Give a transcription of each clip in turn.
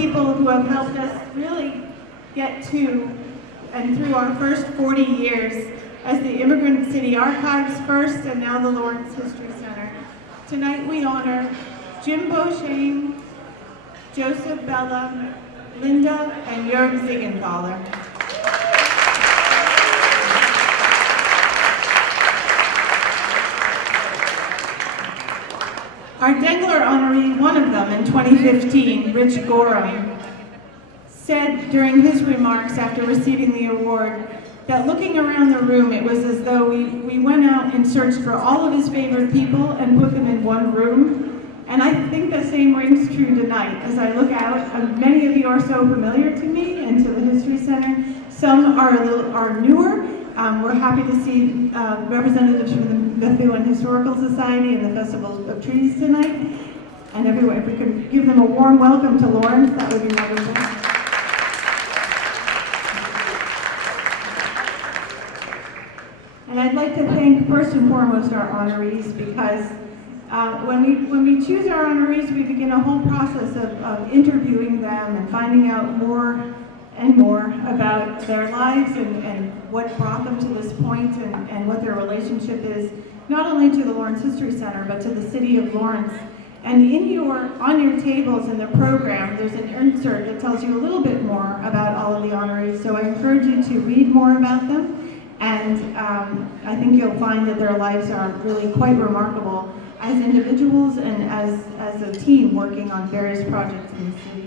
people who have helped us really get to and through our first 40 years as the Immigrant City Archives first and now the Lawrence History Center. Tonight we honor Jim Beauchesne, Joseph Bella, Linda, and Jörg Ziegenthaler. Our Dengler honoree, one of them in 2015, Rich Gorham, said during his remarks after receiving the award that looking around the room, it was as though we went out and searched for all of his favorite people and put them in one room. And I think the same rings true tonight. As I look out, many of you are so familiar to me and to the History Center. Some are newer. We're happy to see representatives from the Methuen Historical Society and the Festival of Trees tonight. And everyone, if we could give them a warm welcome to Lawrence, that would be wonderful. And I'd like to thank first and foremost our honorees, because when we choose our honorees, we begin a whole process of interviewing them and finding out more and more about their lives and what brought them to this point and what their relationship is, not only to the Lawrence History Center, but to the city of Lawrence. And on your tables in the program, there's an insert that tells you a little bit more about all of the honorees. So I encourage you to read more about them. And I think you'll find that their lives are really quite remarkable as individuals and as a team working on various projects in the city.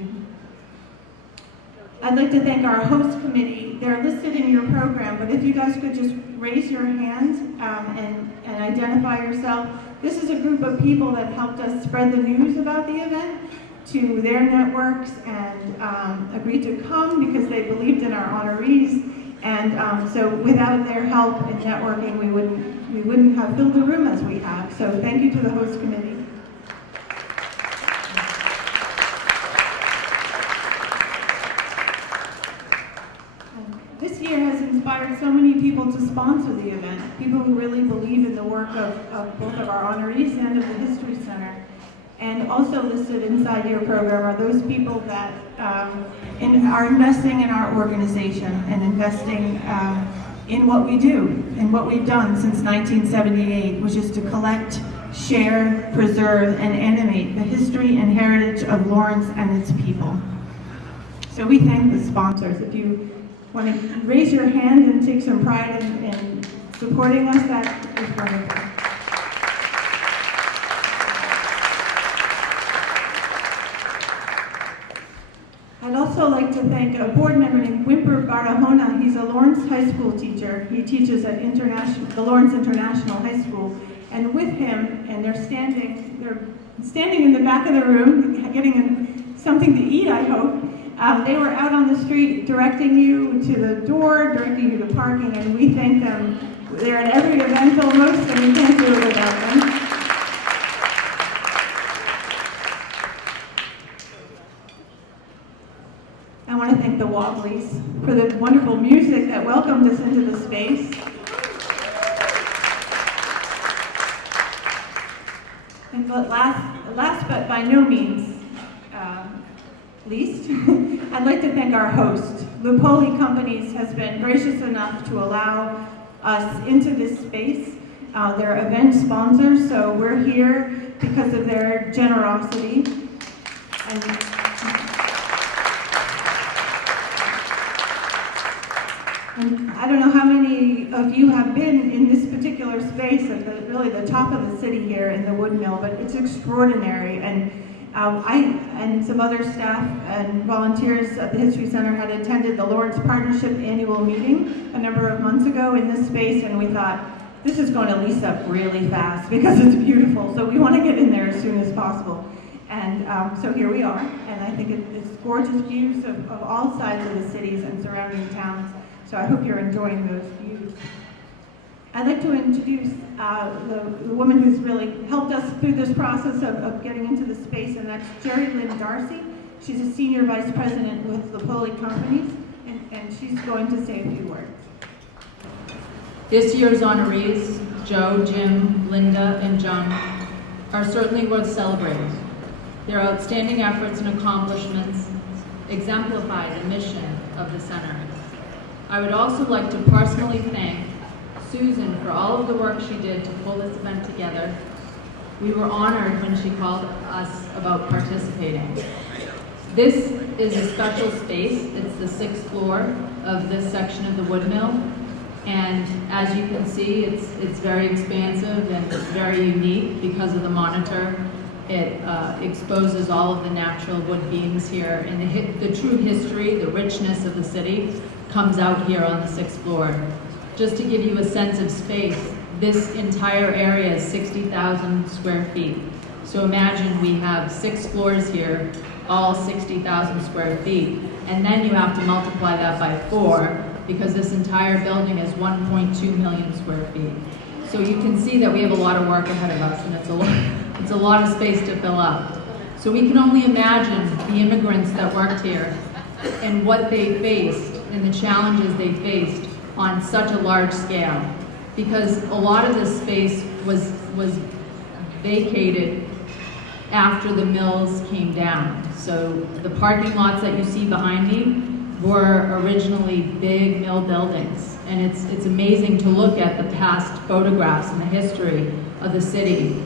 I'd like to thank our host committee. They're listed in your program, but if you guys could just raise your hand and identify yourself. This is a group of people that helped us spread the news about the event to their networks and agreed to come because they believed in our honorees. And so without their help and networking, we wouldn't have filled the room as we have. So thank you to the host committee. This year has inspired so many people to sponsor the event, people who really believe in the work of both of our honorees and of the History Center. And also listed inside your program are those people that are investing in our organization and investing in what we do and what we've done since 1978, which is to collect, share, preserve, and animate the history and heritage of Lawrence and its people. So we thank the sponsors. If you want to raise your hand and take some pride in supporting us, that is wonderful. I'd also like to thank a board member named Wimper Barahona. He's a Lawrence High School teacher. He teaches at the Lawrence International High School. And with him, and they're standing in the back of the room, getting something to eat, I hope. They were out on the street directing you to the door, directing you to parking, and we thank them. They're at every event almost, and we can't do it without them. I want to thank the Wobblies for the wonderful music that welcomed us into the space. And but last but by no means least, I'd like to thank our host. Lupoli Companies has been gracious enough to allow us into this space. They're event sponsors, so we're here because of their generosity. And I don't know how many of you have been in this particular space at really the top of the city here in the Wood Mill, but it's extraordinary. And I and some other staff and volunteers at the History Center had attended the Lawrence Partnership annual meeting a number of months ago in this space, and we thought, this is going to lease up really fast because it's beautiful, so we want to get in there as soon as possible. And so here we are, and I think it's gorgeous views of all sides of the cities and surrounding towns, so I hope you're enjoying those views. I'd like to introduce the woman who's really helped us through this process of getting into the space, and that's Jerry Lynn Darcy. She's a senior vice president with Lupoli Companies, and she's going to say a few words. This year's honorees, Joe, Jim, Linda, and John, are certainly worth celebrating. Their outstanding efforts and accomplishments exemplify the mission of the center. I would also like to personally thank Susan for all of the work she did to pull this event together. We were honored when she called us about participating. This is a special space. It's the 6th floor of this section of the wood mill. And as you can see, it's very expansive and it's very unique because of the monitor. It exposes all of the natural wood beams here, and the true history, the richness of the city comes out here on the 6th floor. Just to give you a sense of space, this entire area is 60,000 square feet. So imagine we have 6 floors here, all 60,000 square feet, and then you have to multiply that by 4 because this entire building is 1.2 million square feet. So you can see that we have a lot of work ahead of us, and it's a lot of space to fill up. So we can only imagine the immigrants that worked here and what they faced and the challenges they faced on such a large scale, because a lot of this space was vacated after the mills came down. So the parking lots that you see behind me were originally big mill buildings, and it's amazing to look at the past photographs and the history of the city.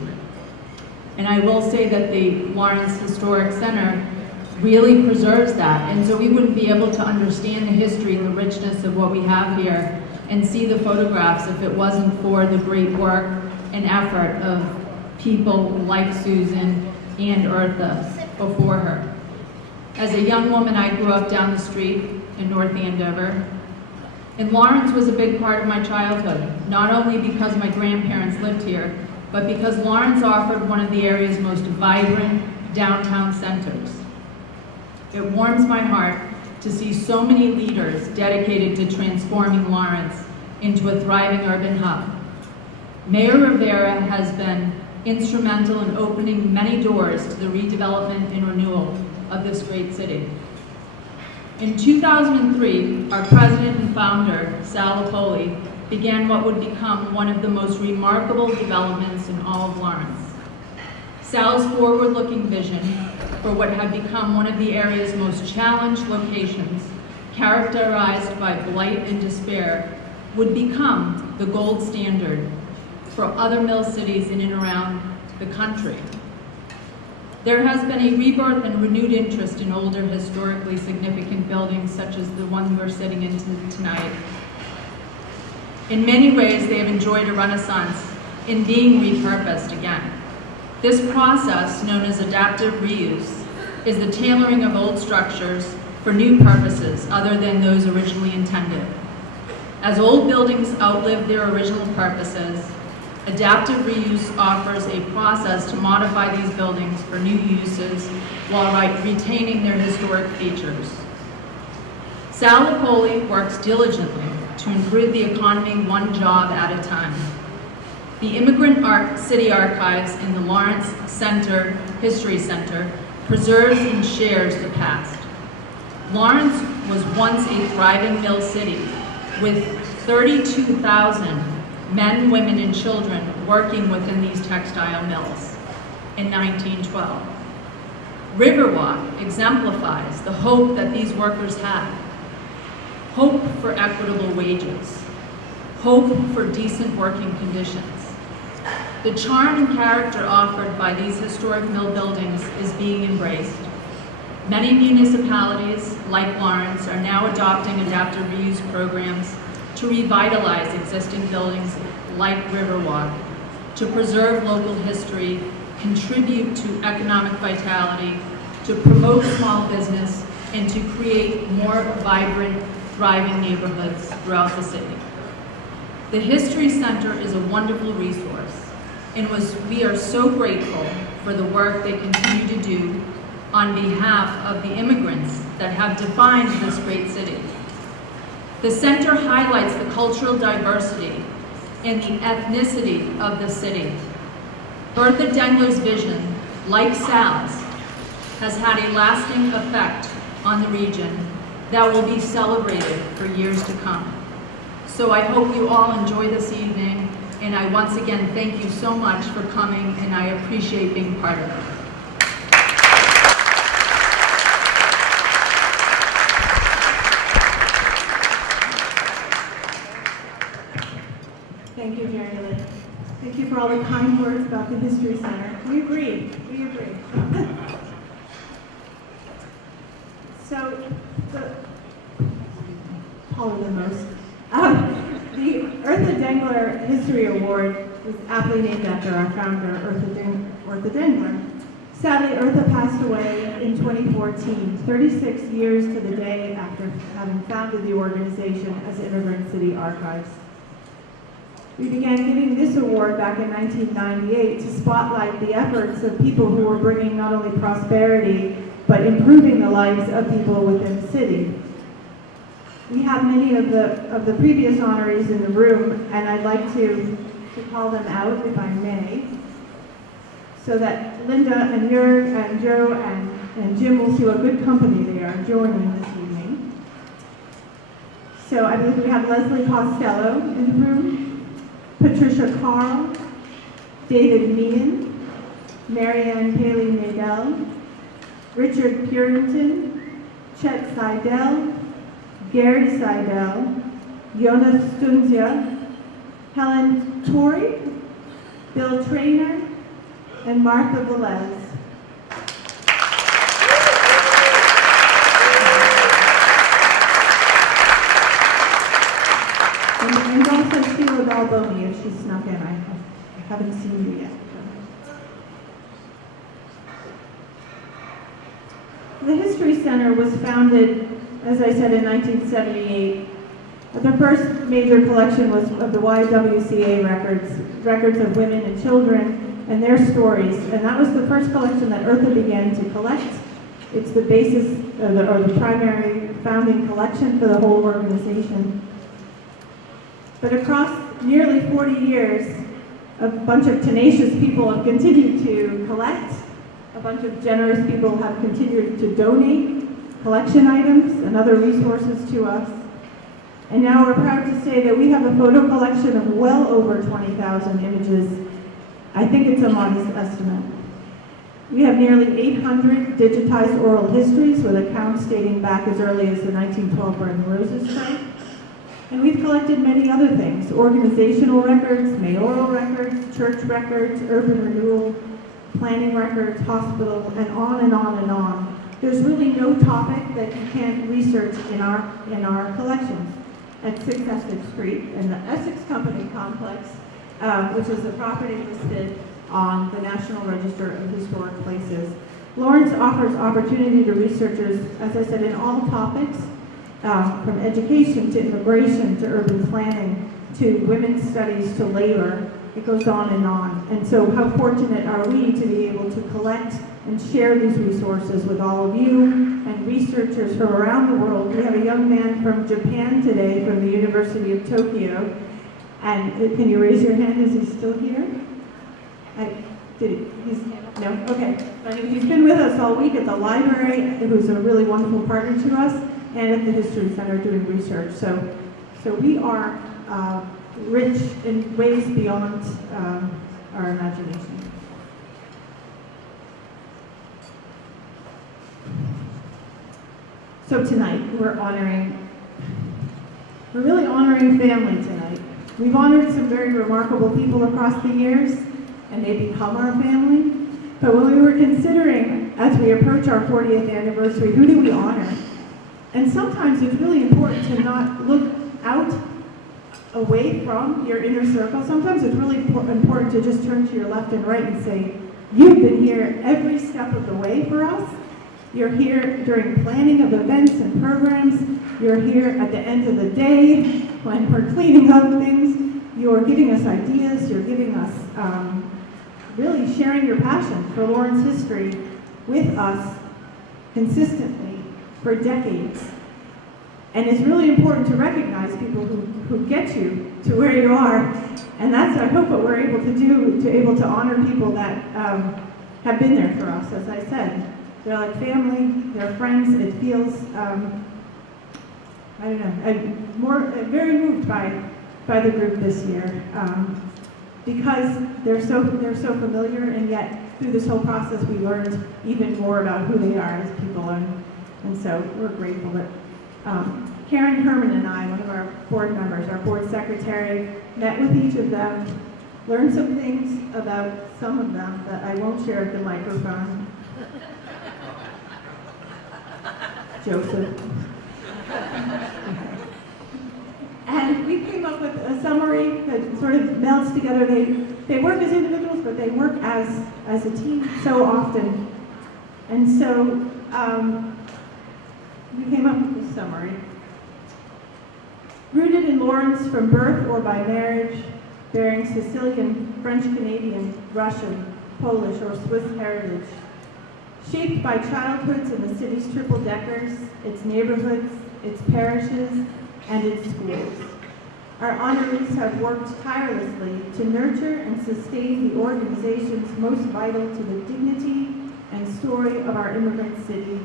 And I will say that the Lawrence Historic Center really preserves that, and so we wouldn't be able to understand the history and the richness of what we have here and see the photographs if it wasn't for the great work and effort of people like Susan and EARTHA before her. As a young woman, I grew up down the street in North Andover, and Lawrence was a big part of my childhood, not only because my grandparents lived here, but because Lawrence offered one of the area's most vibrant downtown centers. It warms my heart to see so many leaders dedicated to transforming Lawrence into a thriving urban hub. Mayor Rivera has been instrumental in opening many doors to the redevelopment and renewal of this great city. In 2003, our president and founder, Sal Napoli, began what would become one of the most remarkable developments in all of Lawrence. Sal's forward-looking vision for what had become one of the area's most challenged locations, characterized by blight and despair, would become the gold standard for other mill cities in and around the country. There has been a rebirth and renewed interest in older, historically significant buildings such as the one we're sitting in tonight. In many ways, they have enjoyed a renaissance in being repurposed again. This process, known as adaptive reuse, is the tailoring of old structures for new purposes other than those originally intended. As old buildings outlive their original purposes, adaptive reuse offers a process to modify these buildings for new uses while retaining their historic features. Sal Napoli works diligently to improve the economy one job at a time. The Immigrant City Archives in the Lawrence History Center preserves and shares the past. Lawrence was once a thriving mill city with 32,000 men, women, and children working within these textile mills in 1912. Riverwalk exemplifies the hope that these workers had. Hope for equitable wages. Hope for decent working conditions. The charm and character offered by these historic mill buildings is being embraced. Many municipalities, like Lawrence, are now adopting adaptive reuse programs to revitalize existing buildings like Riverwalk, to preserve local history, contribute to economic vitality, to promote small business, and to create more vibrant, thriving neighborhoods throughout the city. The History Center is a wonderful resource, and we are so grateful for the work they continue to do on behalf of the immigrants that have defined this great city. The center highlights the cultural diversity and the ethnicity of the city. EARTHA Dengler's vision, like Sal's, has had a lasting effect on the region that will be celebrated for years to come. So I hope you all enjoy this evening, and I once again thank you so much for coming, and I appreciate being part of it. for all the kind words about the History Center. We agree. We agree. So, taller than most. The EARTHA Dengler History Award is aptly named after our founder, EARTHA Dengler. Sadly, EARTHA passed away in 2014, 36 years to the day after having founded the organization as Immigrant City Archives. We began giving this award back in 1998 to spotlight the efforts of people who were bringing not only prosperity, but improving the lives of people within the city. We have many of the previous honorees in the room, and I'd like to call them out, if I may, so that Linda and Jörg and Joe and Jim will see what good company they are joining this evening. So I believe we have Leslie Costello in the room, Patricia Carl, David Meehan, Marianne Paley Nadell, Richard Purington, Chet Seidel, Gary Seidel, Jonas Stunzia, Helen Torrey, Bill Traynor, and Martha Velez. And also Sheila Balboni, if she snuck in. I haven't seen you yet. The History Center was founded, as I said, in 1978. The first major collection was of the YWCA records of women and children and their stories, and that was the first collection that EARTHA began to collect. It's the basis, or the primary founding collection for the whole organization. But across nearly 40 years, a bunch of tenacious people have continued to collect. A bunch of generous people have continued to donate collection items and other resources to us. And now we're proud to say that we have a photo collection of well over 20,000 images. I think it's a modest estimate. We have nearly 800 digitized oral histories with accounts dating back as early as the 1912 Bread and Roses strike. And we've collected many other things: organizational records, mayoral records, church records, urban renewal, planning records, hospital, and on and on and on. There's really no topic that you can't research in our collections. At 6 Essex Street in the Essex Company Complex, which is a property listed on the National Register of Historic Places. Lawrence offers opportunity to researchers, as I said, in all topics, from education to immigration to urban planning to women's studies to labor. It goes on. And so how fortunate are we to be able to collect and share these resources with all of you and researchers from around the world. We have a young man from Japan today, from the University of Tokyo. And can you raise your hand? Is he still here? No? Okay. He's been with us all week at the library, who's a really wonderful partner to us, and at the History Center doing research. So we are rich in ways beyond our imagination. So tonight, we're really honoring family tonight. We've honored some very remarkable people across the years, and they become our family. But when we were considering, as we approach our 40th anniversary, who do we honor? And sometimes it's really important to not look out away from your inner circle. Sometimes it's really important to just turn to your left and right and say, you've been here every step of the way for us. You're here during planning of events and programs. You're here at the end of the day when we're cleaning up things. You're giving us ideas. You're giving us, really sharing your passion for Lawrence history with us consistently for decades. And it's really important to recognize people who get you to where you are. And that's, I hope, what we're able to do, to honor people that have been there for us, as I said. They're like family, they're friends. It feels, I don't know, I'm very moved by the group this year because they're so familiar, and yet through this whole process we learned even more about who they are as people, and so we're grateful that Karen Herman and I, one of our board members, our board secretary, met with each of them learned some things about some of them that I won't share at the microphone. Joseph. And we came up with a summary that sort of melts together. They work as individuals, but they work as a team so often. And so we came up with this summary. Rooted in Lawrence from birth or by marriage, bearing Sicilian, French-Canadian, Russian, Polish, or Swiss heritage. Shaped by childhoods in the city's triple-deckers, its neighborhoods, its parishes, and its schools. Our honorees have worked tirelessly to nurture and sustain the organizations most vital to the dignity and story of our immigrant city.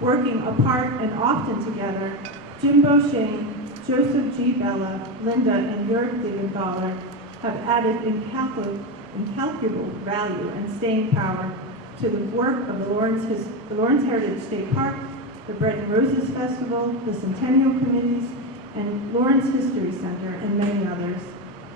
Working apart and often together, Jimbo Shane, Joseph G. Bella, Linda, and EARTHA DENGLER have added incalculable value and staying power to the work of the Lawrence Heritage State Park, the Bread and Roses Festival, the Centennial Committees, and Lawrence History Center, and many others.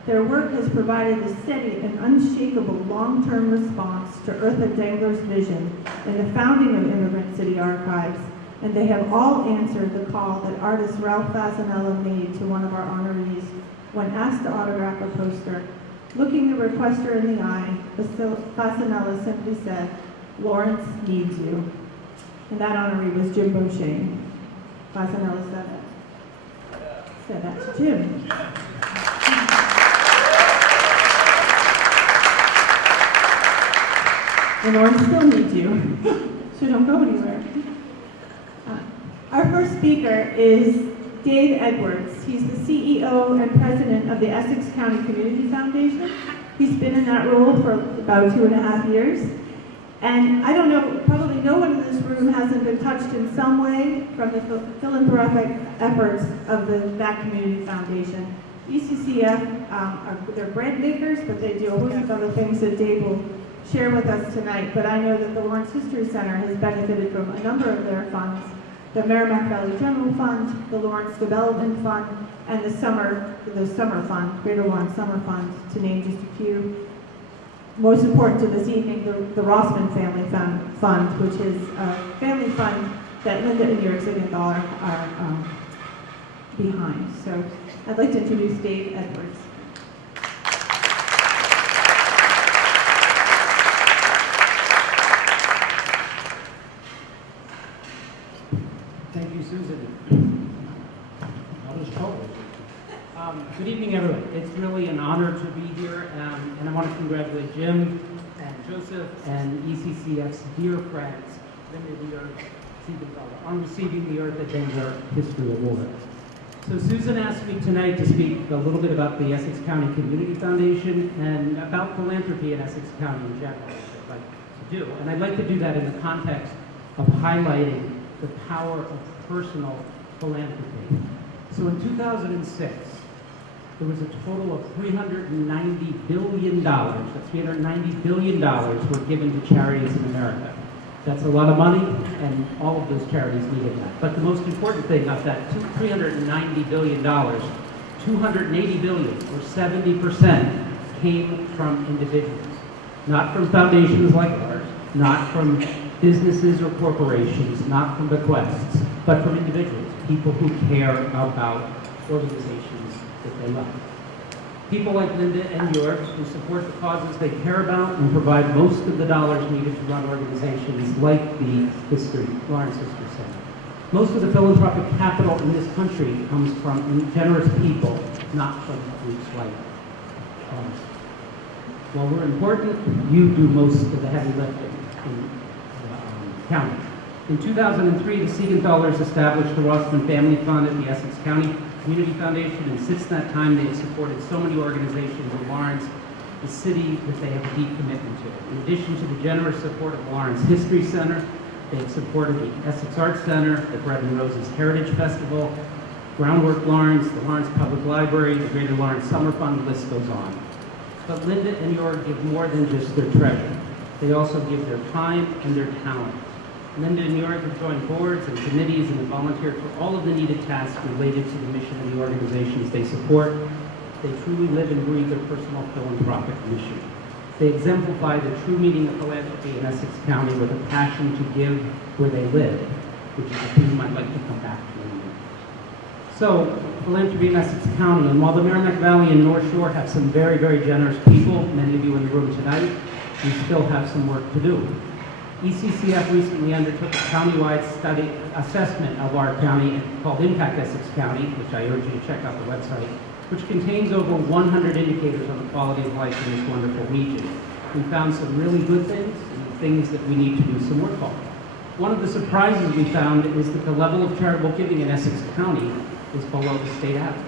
Their work has provided a steady and unshakable long-term response to EARTHA DENGLER's vision in the founding of Immigrant City Archives, and they have all answered the call that artist Ralph Fasanella made to one of our honorees when asked to autograph a poster. Looking the requester in the eye, Fasanella simply said, "Lawrence needs you." And that honoree was Jimbo Shane. Fasanella said that to Jim. And Lawrence still needs you, so don't go anywhere. Our first speaker is Dave Edwards. He's the CEO and president of the Essex County Community Foundation. He's been in that role for about 2.5 years. And I don't know, probably no one in this room hasn't been touched in some way from the philanthropic efforts of that community foundation. ECCF, they're bread makers, but they do a host of other things that Dave will share with us tonight. But I know that the Lawrence History Center has benefited from a number of their funds. The Merrimack Valley General Fund, the Lawrence Development Fund, and the Summer Fund, Greater Lawrence Summer Fund, to name just a few. Most important to this evening, the Rossman Family Fund, which is a family fund that Linda and Jörg Siegenthaler are behind. So I'd like to introduce Dave Edwards. Thank you, Susan. That was cold. Good evening, everyone. It's really an honor to be here, and I want to congratulate Jim and Joseph and ECCF's dear friends, Linda on receiving the EARTHA DENGLER History Award. So Susan asked me tonight to speak a little bit about the Essex County Community Foundation and about philanthropy in Essex County in general, which I'd like to do. And I'd like to do that in the context of highlighting the power of personal philanthropy. So in 2006, there was a total of $390 billion, that's $390 billion were given to charities in America. That's a lot of money, and all of those charities needed that. But the most important thing of that $390 billion, $280 billion, or 70%, came from individuals. Not from foundations like ours, not from businesses or corporations, not from bequests, but from individuals, people who care about organizations that they love. People like Linda and Jörg, who support the causes they care about and provide most of the dollars needed to run organizations like the Lawrence History Center. Most of the philanthropic capital in this country comes from generous people, not from groups like ours. While we're important, you do most of the heavy lifting in the county. In 2003, the Siegenthalers established the Rossman Family Fund at the Essex County Community Foundation, and since that time they have supported so many organizations in Lawrence, the city, that they have a deep commitment to. In addition to the generous support of the Lawrence History Center, they have supported the Essex Arts Center, the Bread and Roses Heritage Festival, Groundwork Lawrence, the Lawrence Public Library, the Greater Lawrence Summer Fund, the list goes on. But Linda and Jörg give more than just their treasure. They also give their time and their talent. Linda and Jörg have joined boards and committees and have volunteered for all of the needed tasks related to the mission of the organizations they support. They truly live and breathe their personal philanthropic mission. They exemplify the true meaning of philanthropy in Essex County with a passion to give where they live, which is a theme I'd like to come back to in a minute. So, philanthropy in Essex County, and while the Merrimack Valley and North Shore have some very, very generous people, many of you in the room tonight, we still have some work to do. ECCF recently undertook a countywide study assessment of our county called Impact Essex County, which I urge you to check out the website, which contains over 100 indicators on the quality of life in this wonderful region. We found some really good things and things that we need to do some work on. One of the surprises we found is that the level of charitable giving in Essex County is below the state average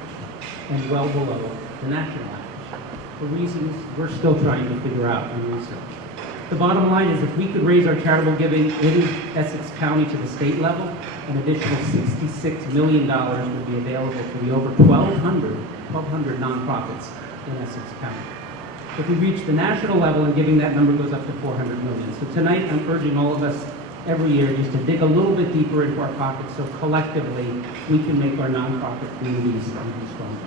and well below the national average, for reasons we're still trying to figure out and research. The bottom line is if we could raise our charitable giving in Essex County to the state level, an additional $66 million would be available to the over 1,200 nonprofits in Essex County. If we reach the national level and giving, that number goes up to $400 million. So tonight I'm urging all of us every year just to dig a little bit deeper into our pockets so collectively we can make our nonprofit communities even stronger.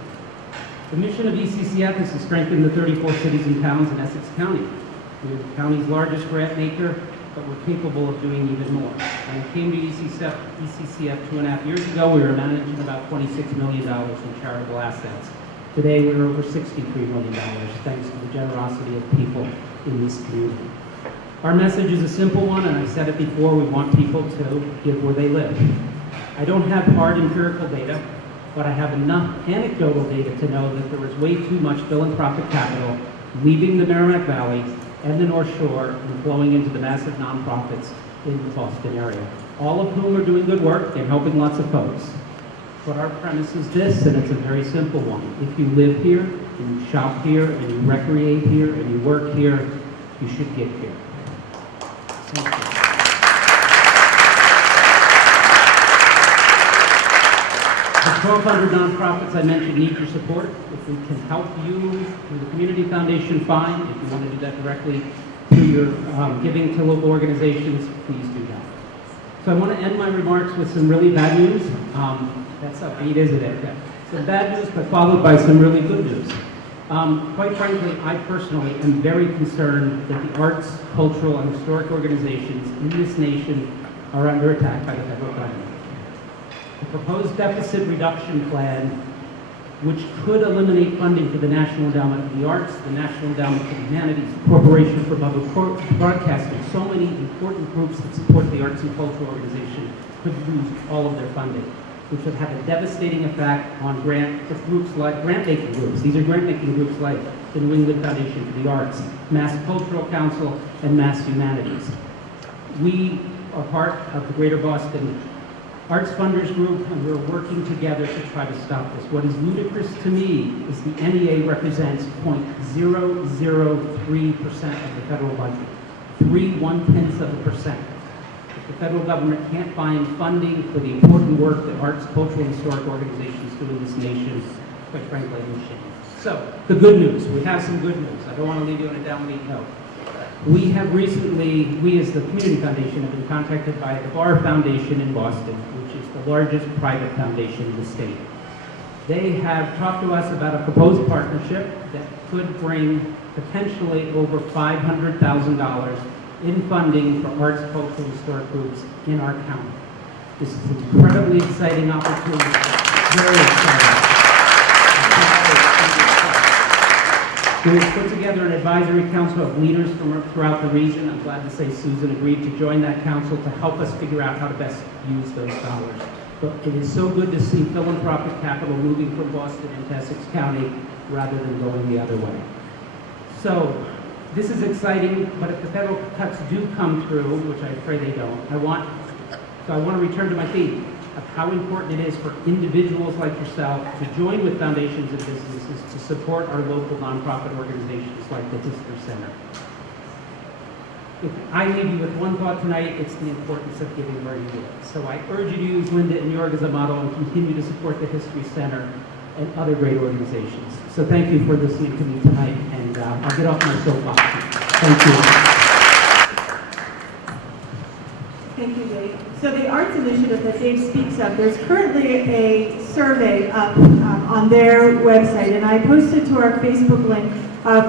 The mission of ECCF is to strengthen the 34 cities and towns in Essex County. We're the county's largest grant maker, but we're capable of doing even more. When I came to ECCF 2.5 years ago, we were managing about $26 million in charitable assets. Today, we're over $63 million, thanks to the generosity of people in this community. Our message is a simple one, and I've said it before, we want people to give where they live. I don't have hard empirical data, but I have enough anecdotal data to know that there is way too much philanthropic capital leaving the Merrimack Valley and the North Shore and flowing into the massive nonprofits in the Boston area, all of whom are doing good work and helping lots of folks. But our premise is this, and it's a very simple one. If you live here, and you shop here, and you recreate here, and you work here, you should give here. Thank you. The 1,200 nonprofits I mentioned need your support. If we can help you through the Community Foundation, fine. If you want to do that directly through your giving to local organizations, please do that. So I want to end my remarks with some really bad news. That's upbeat, isn't it? Yeah. Some bad news, but followed by some really good news. Quite frankly, I personally am very concerned that the arts, cultural, and historic organizations in this nation are under attack by the federal government. The proposed deficit reduction plan, which could eliminate funding for the National Endowment of the Arts, the National Endowment for the Humanities, Corporation for Public Broadcasting, so many important groups that support the arts and cultural organization could lose all of their funding, which would have a devastating effect on grant-making groups. These are grant-making groups like the New England Foundation for the Arts, Mass Cultural Council, and Mass Humanities. We are part of the Greater Boston Arts Funders Group, and we're working together to try to stop this. What is ludicrous to me is the NEA represents 0.003% of the federal budget, 0.003%. If the federal government can't find funding for the important work that arts, cultural, and historic organizations do in this nation, quite frankly, I'm ashamed. So, the good news. We have some good news. I don't want to leave you on a downbeat note. We have recently, we as the Community Foundation have been contacted by the Bar Foundation in Boston, which is the largest private foundation in the state. They have talked to us about a proposed partnership that could bring potentially over $500,000 in funding for arts, cultural, and historic groups in our county. This is an incredibly exciting opportunity, very exciting. We've put together an advisory council of leaders from throughout the region. I'm glad to say Susan agreed to join that council to help us figure out how to best use those dollars. But it is so good to see philanthropic capital moving from Boston into Essex County rather than going the other way. So this is exciting, but if the federal cuts do come through, which I pray they don't, I want to return to my theme of how important it is for individuals like yourself to join with foundations and businesses to support our local nonprofit organizations like the History Center. If I leave you with one thought tonight, it's the importance of giving where you live. So I urge you to use Linda and Jorg as a model and continue to support the History Center and other great organizations. So thank you for listening to me tonight, and I'll get off my soapbox. Thank you. Okay, Thank you, Dave. So the arts initiative that Dave speaks of, there's currently a survey up on their website, and I posted to our Facebook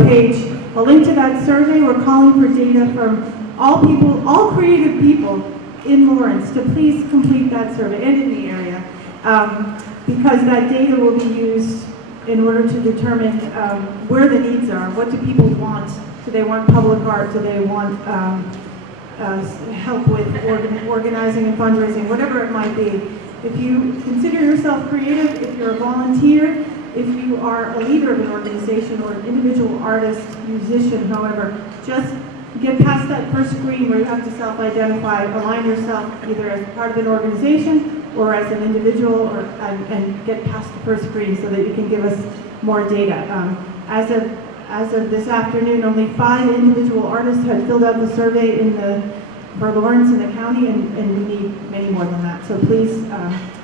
page a link to that survey. We're calling for data from all people, all creative people in Lawrence to please complete that survey and in the area, because that data will be used in order to determine where the needs are. What do people want? Do they want public art? Do they want help with organizing and fundraising, whatever it might be? If you consider yourself creative, if you're a volunteer, if you are a leader of an organization or an individual artist, musician, however, just get past that first screen where you have to self-identify, align yourself either as part of an organization or as an individual, and get past the first screen so that you can give us more data. As of this afternoon, only 5 individual artists had filled out the survey for Lawrence in the county, and we need many more than that. So please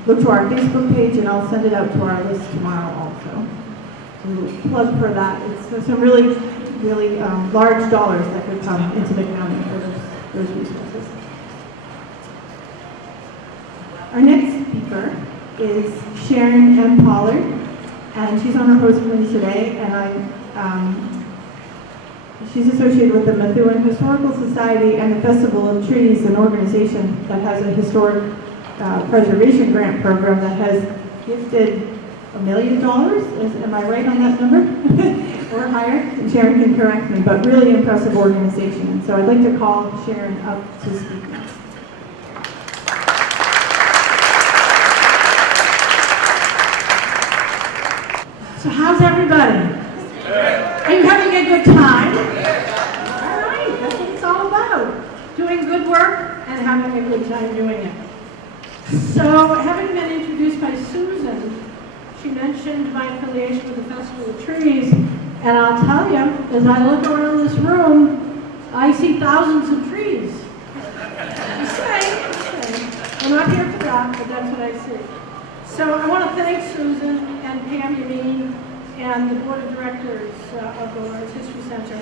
look to our Facebook page, and I'll send it out to our list tomorrow also. So plug for that. It's some really large dollars that could come into the county for those resources. Our next speaker is Sharon M. Pollard, and she's on our host committee today, and she's associated with the Methuen Historical Society and the Festival of Trees, an organization that has a historic preservation grant program that has gifted $1 million. Am I right on that number? Or higher? And Sharon can correct me, but really impressive organization. And so I'd like to call Sharon up to speak now. So how's everybody? Are you having a good time? All right, that's what it's all about. Doing good work and having a good time doing it. So having been introduced by Susan, she mentioned my affiliation with the Festival of Trees, and I'll tell you, as I look around this room, I see thousands of trees. Just saying. I'm not here for that, but that's what I see. So I want to thank Susan and Pam Yameen and the Board of Directors of the Lawrence History Center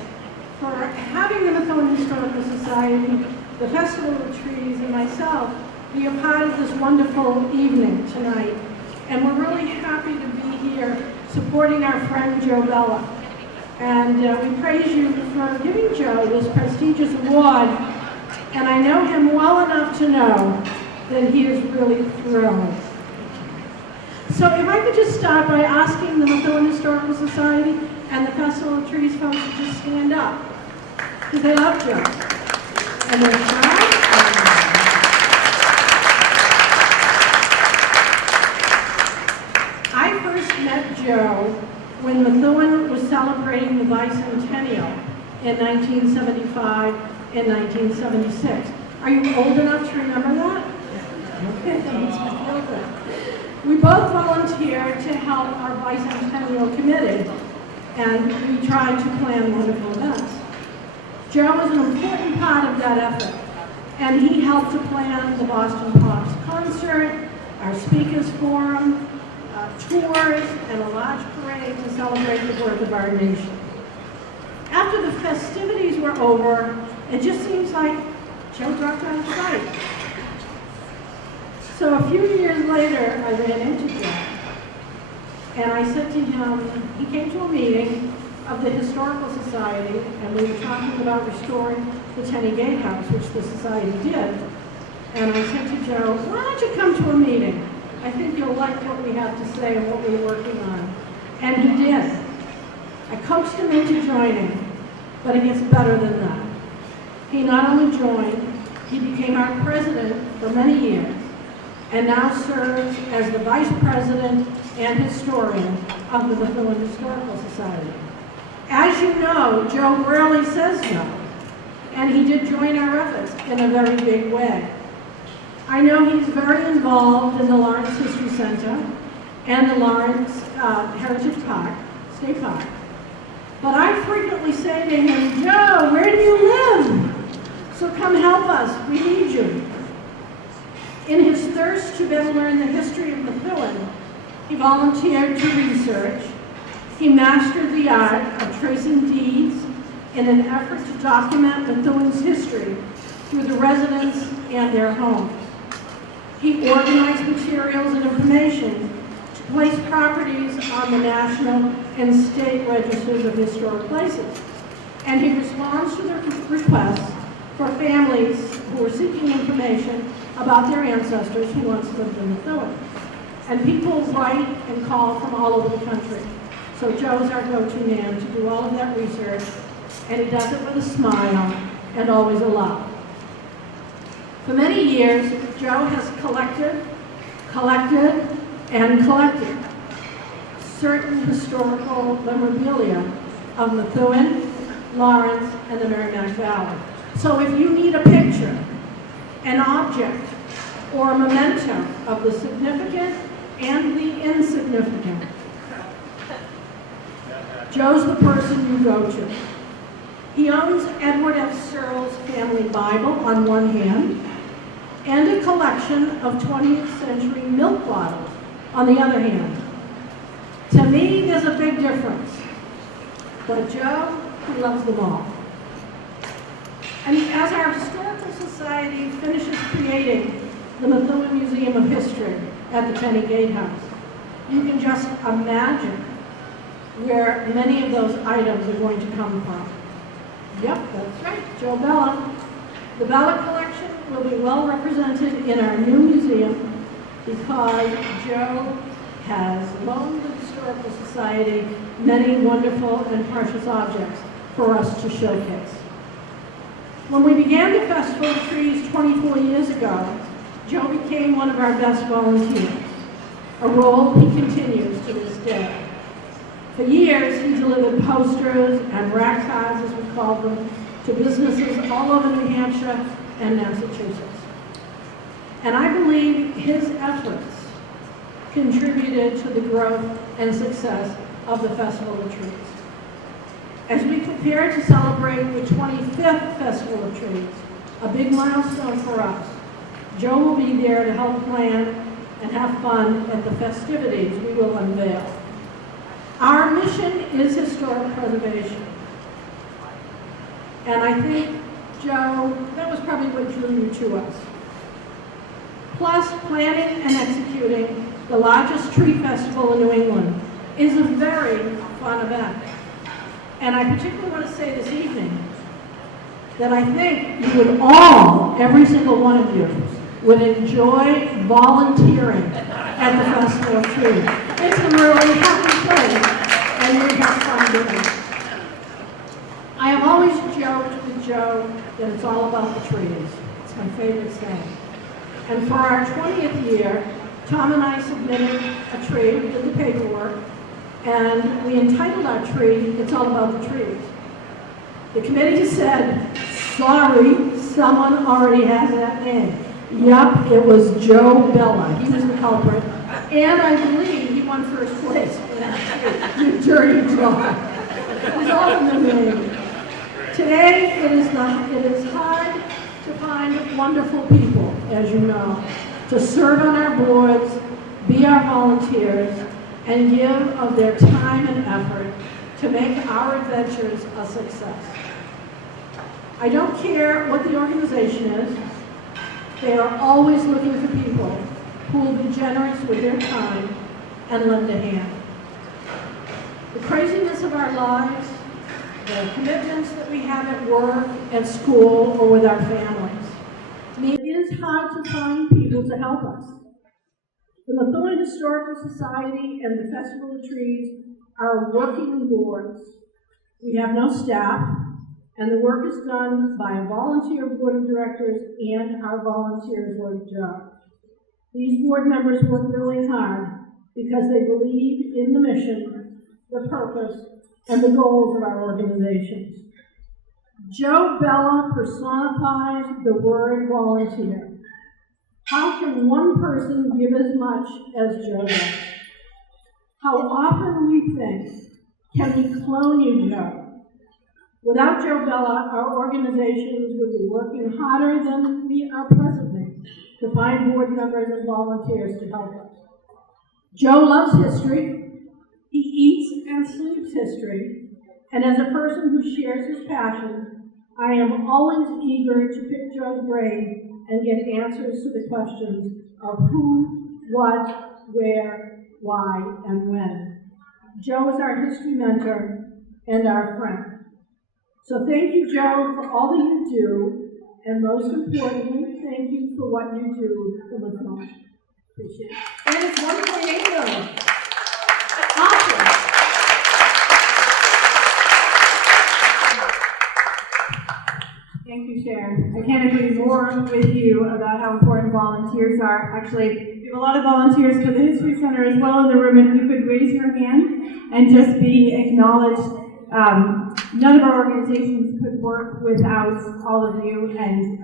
for having the Methuen Historical Society, the Festival of Trees, and myself be a part of this wonderful evening tonight. And we're really happy to be here supporting our friend Joe Bella. And we praise you for giving Joe this prestigious award. And I know him well enough to know that he is really thrilled. So if I could just start by asking the Methuen Historical Society and the Festival of Trees folks to just stand up, because they love Joe. And they're proud. I first met Joe when Methuen was celebrating the bicentennial in 1975 and 1976. Are you old enough to remember that? Okay, that makes me feel good. We both volunteered to help our bicentennial committee, and we tried to plan wonderful events. Joe was an important part of that effort, and he helped to plan the Boston Pops concert, our speakers forum, tours, and a large parade to celebrate the birth of our nation. After the festivities were over, it just seems like Joe dropped out of sight. So a few years later, I ran into Joe, and I said to him, he came to a meeting of the Historical Society, and we were talking about restoring the Tenney Gatehouse, which the Society did. And I said to Joe, why don't you come to a meeting? I think you'll like what we have to say and what we're working on. And he did. I coaxed him into joining, but it gets better than that. He not only joined, he became our president for many years, and now serves as the vice president and historian of the Methuen Historical Society. As you know, Joe rarely says no, and he did join our efforts in a very big way. I know he's very involved in the Lawrence History Center and the Lawrence Heritage Park, State Park. But I frequently say to him, Joe, where do you live? So come help us, we need you. In his thirst to better learn the history of Methuen, he volunteered to research. He mastered the art of tracing deeds in an effort to document Methuen's history through the residents and their homes. He organized materials and information to place properties on the national and state registers of historic places. And he responds to the requests for families who are seeking information about their ancestors who once lived in Methuen. And people write and call from all over the country. So Joe's our go-to man to do all of that research, and he does it with a smile and always a laugh. For many years, Joe has collected, and collected certain historical memorabilia of Methuen, Lawrence, and the Merrimack Valley. So if you need a picture, an object, or a memento of the significant and the insignificant, Joe's the person you go to. He owns Edward F. Searle's family Bible on one hand, and a collection of 20th century milk bottles on the other hand. To me, there's a big difference. But Joe, he loves them all. And as our Historical Society finishes creating the Methuen Museum of History at the Penny Gatehouse, you can just imagine where many of those items are going to come from. Yep, that's right, Joe Bella. The Bella collection will be well represented in our new museum because Joe has loaned the Historical Society many wonderful and precious objects for us to showcase. When we began the Festival of Trees 24 years ago, Joe became one of our best volunteers, a role he continues to this day. For years, he delivered posters and rack cards, as we call them, to businesses all over New Hampshire and Massachusetts. And I believe his efforts contributed to the growth and success of the Festival of Trees. As we prepare to celebrate the 25th Festival of Trees, a big milestone for us, Joe will be there to help plan and have fun at the festivities we will unveil. Our mission is historic preservation. And I think, Joe, that was probably what drew you to us. Plus, planning and executing the largest tree festival in New England is a very fun event. And I particularly want to say this evening that I think you would all, every single one of you, would enjoy volunteering at the Festival of Trees. It's a really happy place, and we have fun doing it. I have always joked with Joe that it's all about the trees. It's my favorite saying. And for our 20th year, Tom and I submitted a tree, we did the paperwork, and we entitled our tree, It's All About the Trees. The committee said, sorry, someone already has that name. Yup, it was Joe Bella. He was the culprit. And I believe he won first place for that tree. You dirty dog. It was all in the name. Today, it is hard to find wonderful people, as you know, to serve on our boards, be our volunteers, and give of their time and effort to make our adventures a success. I don't care what the organization is, they are always looking for people who will be generous with their time and lend a hand. The craziness of our lives, the commitments that we have at work, at school, or with our families, mean it is hard to find people to help us. The Methuen Historical Society and the Festival of Trees are working boards. We have no staff, and the work is done by a volunteer board of directors and our volunteers like Joe. These board members work really hard because they believe in the mission, the purpose, and the goals of our organizations. Joe Bella personifies the word volunteer. How can one person give as much as Joe does? How often we think, can we clone you, Joe? Without Joe Bella, our organizations would be working harder than we are presently to find board members and volunteers to help us. Joe loves history. He eats and sleeps history. And as a person who shares his passion, I am always eager to pick Joe's brain and get answers to the questions of who, what, where, why, and when. Joe is our history mentor and our friend. So thank you, Joe, for all that you do, and most importantly, thank you for what you do for the film. Appreciate it. And it's 1.8 million. Awesome. Thank you, Sharon. I can't agree more with you about how important volunteers are. Actually, we have a lot of volunteers for the History Center as well in the room, and if you could raise your hand and just be acknowledged. None of our organizations could work without all of you, and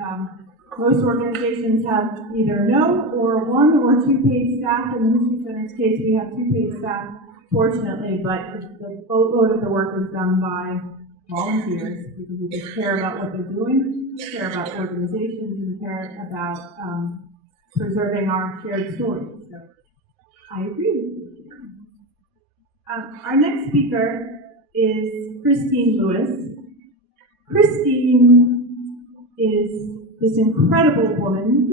most organizations have either no or 1 or 2 paid staff. In the History Center's case, we have 2 paid staff, fortunately, but the boatload of the work is done by volunteers, people who just care about what they're doing, care about organizations, and care about preserving our shared stories. So I agree with you. Our next speaker is Christine Lewis. Christine is this incredible woman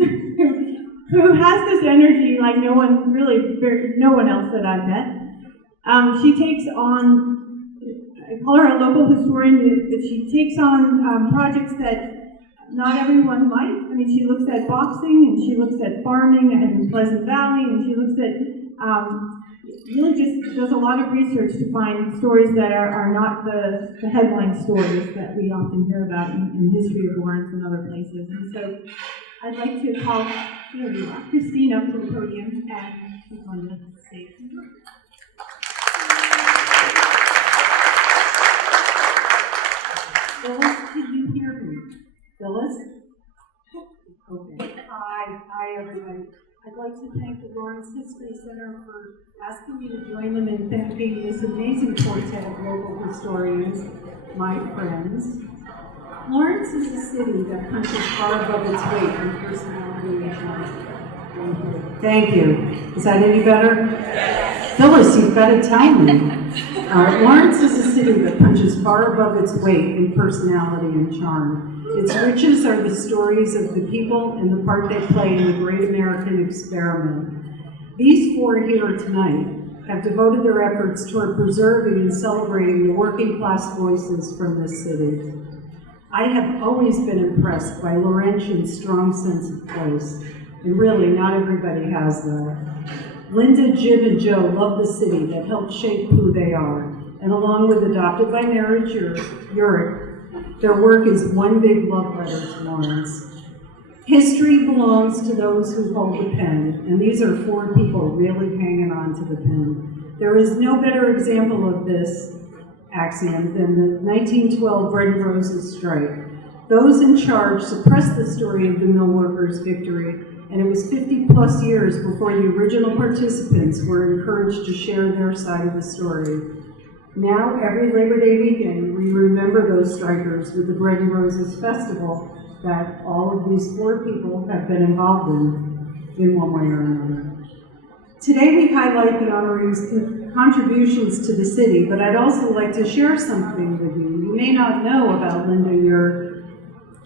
who has this energy like no one else that I've met. She takes on, I call her a local historian, but she takes on projects that not everyone might. I mean, she looks at boxing, and she looks at farming and Pleasant Valley, and she looks at really just does a lot of research to find stories that are not the headline stories that we often hear about in history of Lawrence and other places. And so I'd like to call Christine up to the podium, and she's going to say some words. Phyllis, can you hear me? Phyllis? Okay. Hi, everybody. I'd like to thank the Lawrence History Center for asking me to join them in thanking this amazing quartet of local historians, my friends. Lawrence is a city that punches far above its weight in personality and charm. Thank you. Is that any better? Phyllis, you've got to tell me. Lawrence is a city that punches far above its weight in personality and charm. Its riches are the stories of the people and the part they play in the great American experiment. These 4 here tonight have devoted their efforts toward preserving and celebrating the working class voices from this city. I have always been impressed by Laurentians' strong sense of place, and really not everybody has that. Linda, Jim, and Joe love the city that helped shape who they are, and along with adopted by marriage Uric, their work is one big love letter to Lawrence. History belongs to those who hold the pen, and these are 4 people really hanging on to the pen. There is no better example of this axiom than the 1912 Bread and Roses strike. Those in charge suppressed the story of the mill workers' victory, and it was 50+ years before the original participants were encouraged to share their side of the story. Now, every Labor Day weekend, we remember those strikers with the Bread and Roses Festival that all of these 4 people have been involved in one way or another. Today, we highlight the honorees' contributions to the city, but I'd also like to share something with you. You may not know about Linda,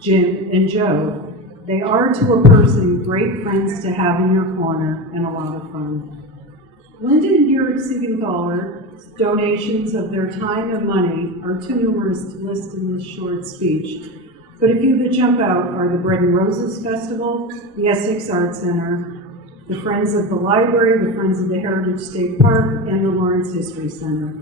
Jim, and Joe. They are to a person great friends to have in your corner and a lot of fun. Linda and Uric Siegenthaler's donations of their time and money are too numerous to list in this short speech. But a few that jump out are the Bread and Roses Festival, the Essex Art Center, the Friends of the Library, the Friends of the Heritage State Park, and the Lawrence History Center.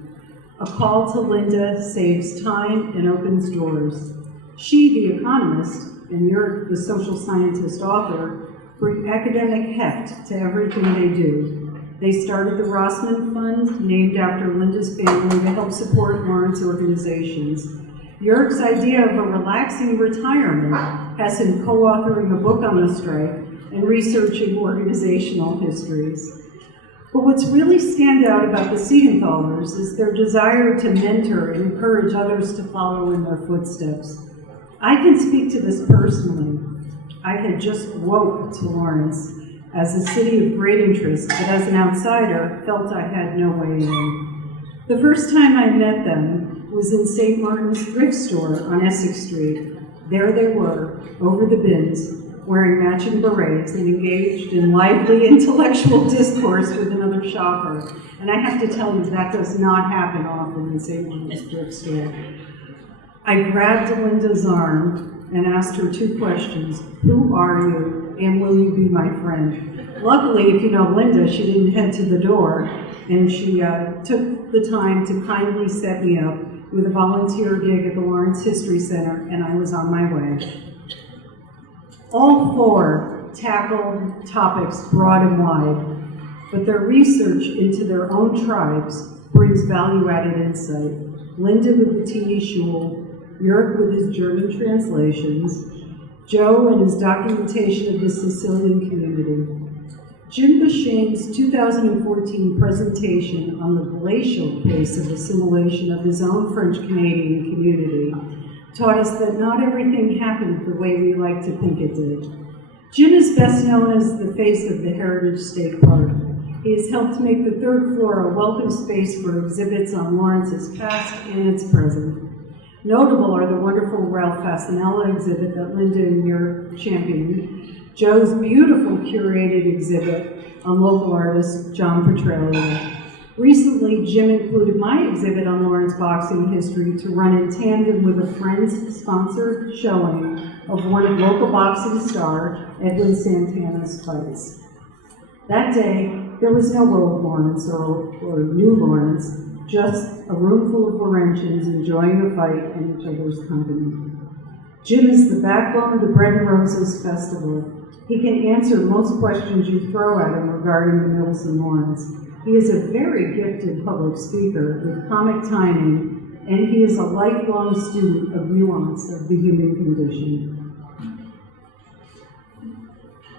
A call to Linda saves time and opens doors. She, the economist, and Uric, the social scientist author, bring academic heft to everything they do. They started the Rossman Fund, named after Linda's family, to help support Lawrence organizations. Uric's idea of a relaxing retirement has him co-authoring a book on the strike and researching organizational histories. But what's really stand out about the Siegenthalers is their desire to mentor and encourage others to follow in their footsteps. I can speak to this personally. I had just woke to Lawrence as a city of great interest, but as an outsider, felt I had no way in. The first time I met them was in St. Martin's thrift store on Essex Street. There they were, over the bins, wearing matching berets, and engaged in lively intellectual discourse with another shopper. And I have to tell you, that does not happen often in St. Louis thrift store. I grabbed Linda's arm and asked her 2 questions. Who are you, and will you be my friend? Luckily, if you know Linda, she didn't head to the door, and she took the time to kindly set me up with a volunteer gig at the Lawrence History Center, and I was on my way. All 4 tackle topics broad and wide, but their research into their own tribes brings value-added insight. Linda with the T.E. Schul, Jörg with his German translations, Joe and his documentation of the Sicilian community. Jim Bashane's 2014 presentation on the glacial pace of assimilation of his own French-Canadian community taught us that not everything happened the way we like to think it did. Jim is best known as the face of the Heritage State Park. He has helped make the 3rd floor a welcome space for exhibits on Lawrence's past and its present. Notable are the wonderful Ralph Fasanella exhibit that Linda and Jörg championed, Joe's beautiful curated exhibit on local artist John Petrelli. Recently, Jim included my exhibit on Lawrence boxing history to run in tandem with a friends-sponsored showing of one of local boxing star Edwin Santana's fights. That day, there was no old Lawrence or new Lawrence, just a room full of Laurentians enjoying a fight and each other's company. Jim is the backbone of the Bread and Roses Festival. He can answer most questions you throw at him regarding the mills in Lawrence. He is a very gifted public speaker with comic timing, and he is a lifelong student of nuance of the human condition.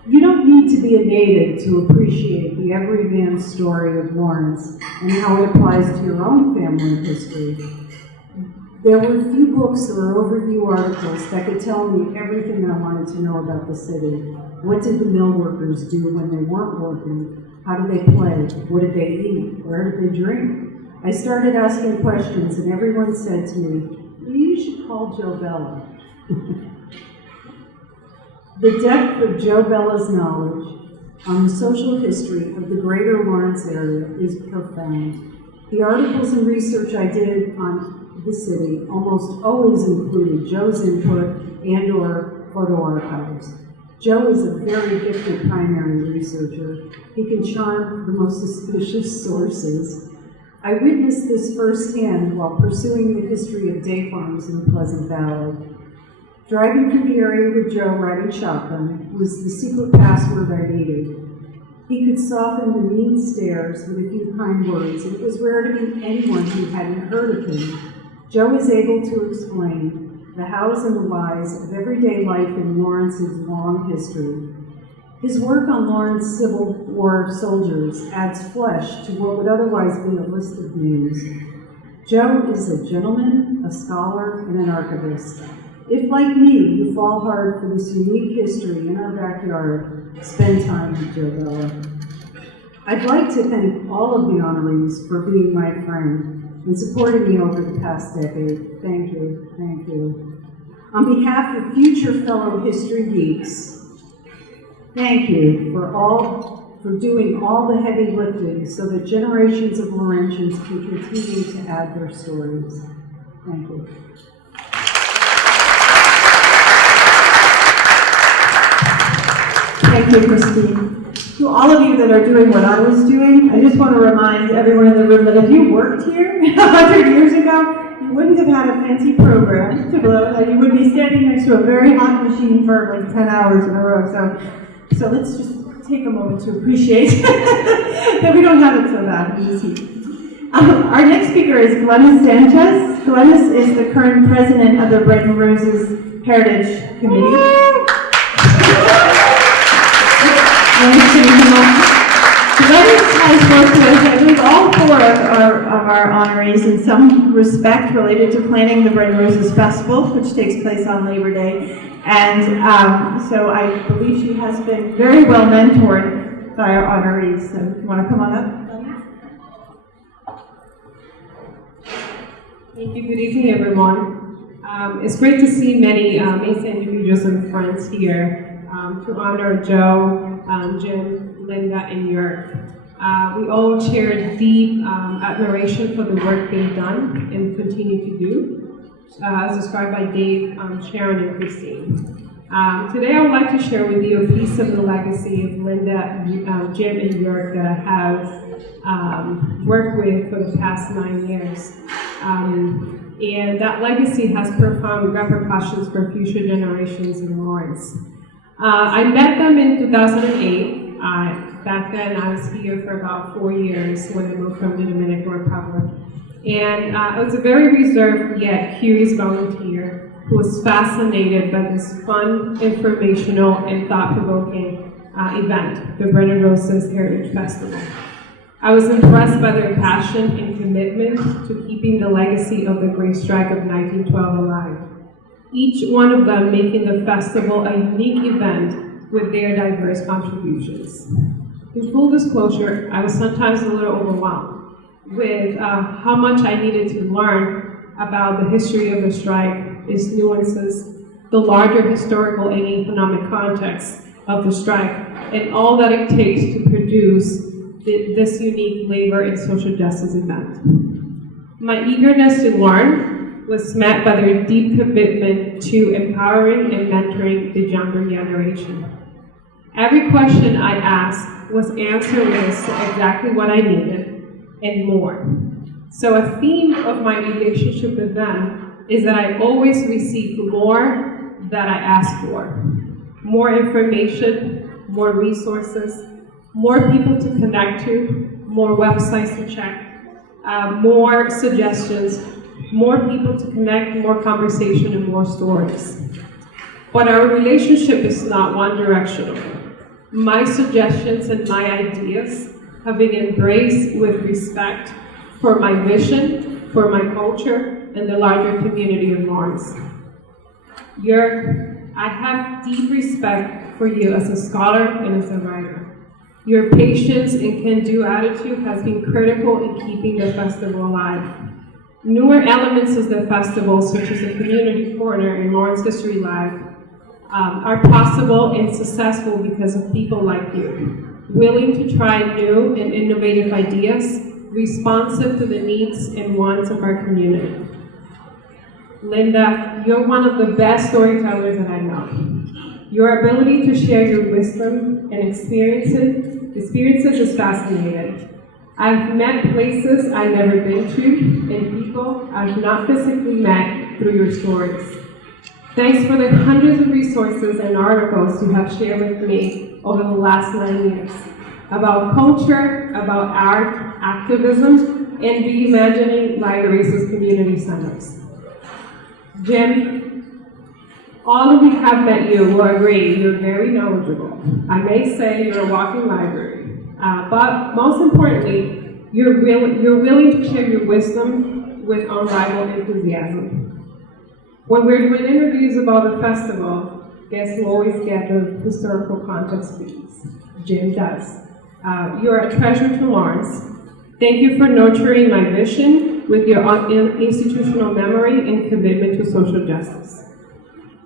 You don't need to be a native to appreciate the everyman story of Lawrence and how it applies to your own family history. There were few books or overview articles that could tell me everything I wanted to know about the city. What did the mill workers do when they weren't working? How did they play? What did they eat? Where did they drink? I started asking questions, and everyone said to me, you should call Joe Bella. The depth of Joe Bella's knowledge on the social history of the greater Lawrence area is profound. The articles and research I did on the city almost always included Joe's input and/or photo archives. Joe is a very gifted primary researcher. He can charm the most suspicious sources. I witnessed this firsthand while pursuing the history of day farms in the Pleasant Valley. Driving through the area with Joe riding shotgun was the secret password I needed. He could soften the mean stares with a few kind words, and it was rare to meet anyone who hadn't heard of him. Joe was able to explain the hows and the whys of everyday life in Lawrence's long history. His work on Lawrence Civil War soldiers adds flesh to what would otherwise be a list of names. Joe is a gentleman, a scholar, and an archivist. If, like me, you fall hard for this unique history in our backyard, spend time with Joe Bella. I'd like to thank all of the honorees for being my friend and supporting me over the past decade. Thank you, thank you. On behalf of future fellow history geeks, thank you for doing all the heavy lifting so that generations of Laurentians can continue to add their stories. Thank you. Thank you, Christine. To all of you that are doing what I was doing, I just want to remind everyone in the room that if you worked here 100 years ago, you wouldn't have had a fancy program to blow, and you would be standing next to a very hot machine for like 10 hours in a row. So let's just take a moment to appreciate that we don't have it so bad in this heat. Our next speaker is Glennis Sanchez. Glennis is the current president of the Bread and Roses Heritage Committee. Glennis has worked with, I believe, all 4 of our honorees in some respect related to planning the Bread and Roses Festival, which takes place on Labor Day. And so I believe she has been very well mentored by our honorees. So you want to come on up? Thank you. Good evening, everyone. It's great to see many Mesa individuals and friends here. to honor Joe, Jim, Linda, and York. We all share deep admiration for the work they've done and continue to do, as described by Dave, Sharon, and Christine. Today I would like to share with you a piece of the legacy of Linda, Jim, and York that I have worked with for the past 9 years. And that legacy has profound repercussions for future generations in Lawrence. I met them in 2008. Back then I was here for about 4 years when I moved from the Dominican Republic. And I was a very reserved yet curious volunteer who was fascinated by this fun, informational, and thought-provoking event, the Bread and Roses Heritage Festival. I was impressed by their passion and commitment to keeping the legacy of the Great Strike of 1912 alive. Each one of them making the festival a unique event with their diverse contributions. In full disclosure, I was sometimes a little overwhelmed with how much I needed to learn about the history of the strike, its nuances, the larger historical and economic context of the strike, and all that it takes to produce this unique labor and social justice event. My eagerness to learn was met by their deep commitment to empowering and mentoring the younger generation. Every question I asked was answered with exactly what I needed and more. So a theme of my relationship with them is that I always receive more than I ask for. More information, more resources, more people to connect to, more websites to check, more suggestions, more people to connect, more conversation, and more stories. But our relationship is not one-directional. My suggestions and my ideas have been embraced with respect for my vision, for my culture, and the larger community of Lawrence. York, I have deep respect for you as a scholar and as a writer. Your patience and can-do attitude has been critical in keeping the festival alive. Newer elements of the festival, such as the Community Corner and Lawrence History Live, are possible and successful because of people like you, willing to try new and innovative ideas, responsive to the needs and wants of our community. Linda, you're one of the best storytellers that I know. Your ability to share your wisdom and experiences is fascinating. I've met places I've never been to and people I've not physically met through your stories. Thanks for the hundreds of resources and articles you have shared with me over the last 9 years about culture, about art, activism, and reimagining libraries as community centers. Jim, all of you have met you will agree you're very knowledgeable. I may say you're a walking library, but most importantly, you're willing to share your wisdom with unrivaled enthusiasm. When we're doing interviews about the festival, guests will always get the historical context piece. Jim does. You're a treasure to Lawrence. Thank you for nurturing my vision with your institutional memory and commitment to social justice.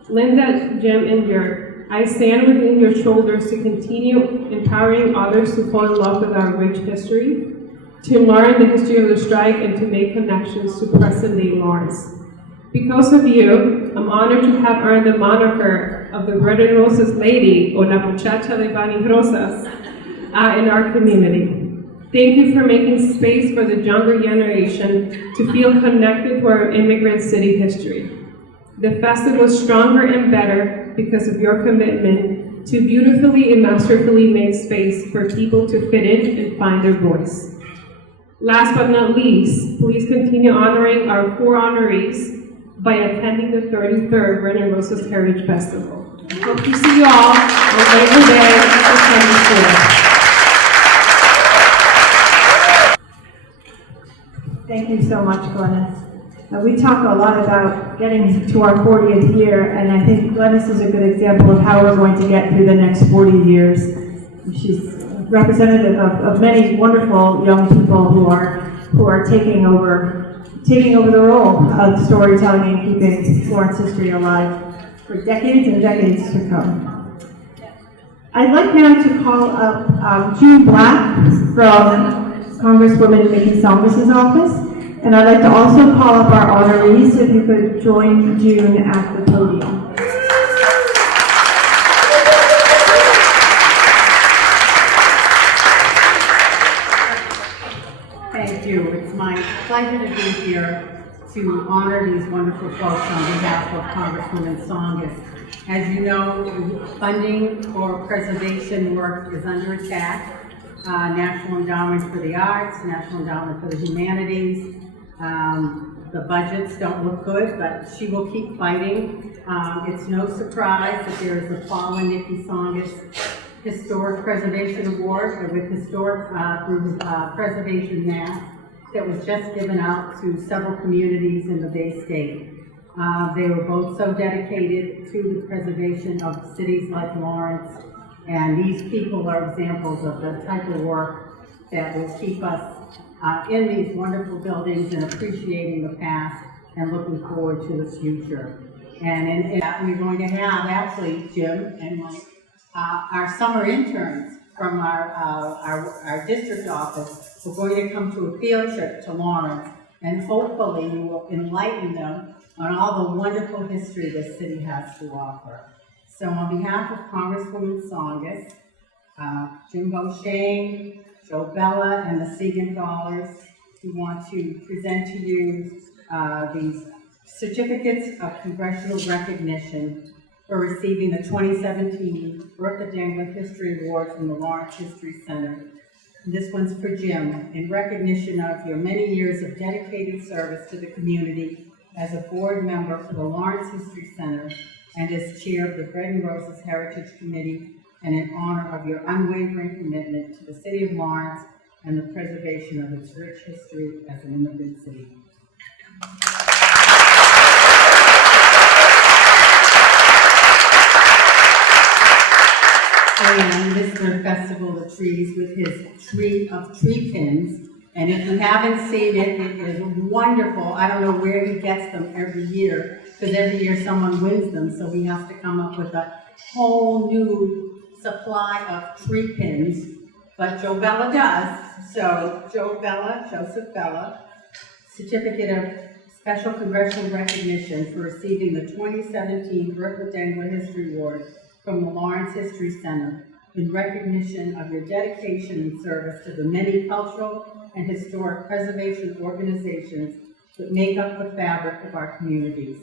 Linda, Jim, and York, I stand within your shoulders to continue empowering others to fall in love with our rich history, to learn the history of the strike, and to make connections to present-day Lawrence. Because of you, I'm honored to have earned the moniker of the Bread and Roses Lady, or La Muchacha de Pan y Rosas, in our community. Thank you for making space for the younger generation to feel connected to our immigrant city history. The festival is stronger and better because of your commitment to beautifully and masterfully make space for people to fit in and find their voice. Last but not least, please continue honoring our 4 honorees by attending the 33rd Bread and Roses Heritage Festival. Hope to see you all on Labor Day, September 4th. Thank you so much, Glennis. We talk a lot about getting to our 40th year, and I think Glennis is a good example of how we're going to get through the next 40 years. She's representative of many wonderful young people who are taking over the role of storytelling and keeping Lawrence history alive for decades and decades to come. I'd like now to call up June Black from Congresswoman Mickey Songus' office. And I'd like to also call up our honorees, if you could join June at the podium. Thank you. It's my pleasure to be here to honor these wonderful folks on behalf of Congresswoman Songus. As you know, funding for preservation work is under attack. National Endowment for the Arts, National Endowment for the Humanities. The budgets don't look good, but she will keep fighting. It's no surprise that there is a fallen Mickey Songus Historic Preservation Award with historic through Preservation Mass that was just given out to several communities in the Bay State. They were both so dedicated to the preservation of cities like Lawrence, and these people are examples of the type of work that will keep us in these wonderful buildings and appreciating the past and looking forward to the future. And in that, we're going to have, actually, Jim and Mike, our summer interns from our district office. We're going to come to a field trip to Lawrence, and hopefully you will enlighten them on all the wonderful history this city has to offer. So on behalf of Congresswoman Songus, Jim Beauchene, Joe Bella, and the Siegenthalers, we want to present to you these certificates of congressional recognition for receiving the 2017 EARTHA DENGLER History Award from the Lawrence History Center. And this one's for Jim, in recognition of your many years of dedicated service to the community as a board member for the Lawrence History Center and as chair of the Bread and Roses Heritage Committee, and in honor of your unwavering commitment to the city of Lawrence and the preservation of its rich history as an immigrant city. And Mr. Festival of Trees with his tree of tree pins. And if you haven't seen it, it is wonderful. I don't know where he gets them every year, because every year someone wins them, so he has to come up with a whole new supply of tree pins. But Joe Bella does. So Joe Bella, Joseph Bella, Certificate of Special Congressional Recognition for receiving the 2017 EARTHA DENGLER History Award from the Lawrence History Center in recognition of your dedication and service to the many cultural and historic preservation organizations that make up the fabric of our communities,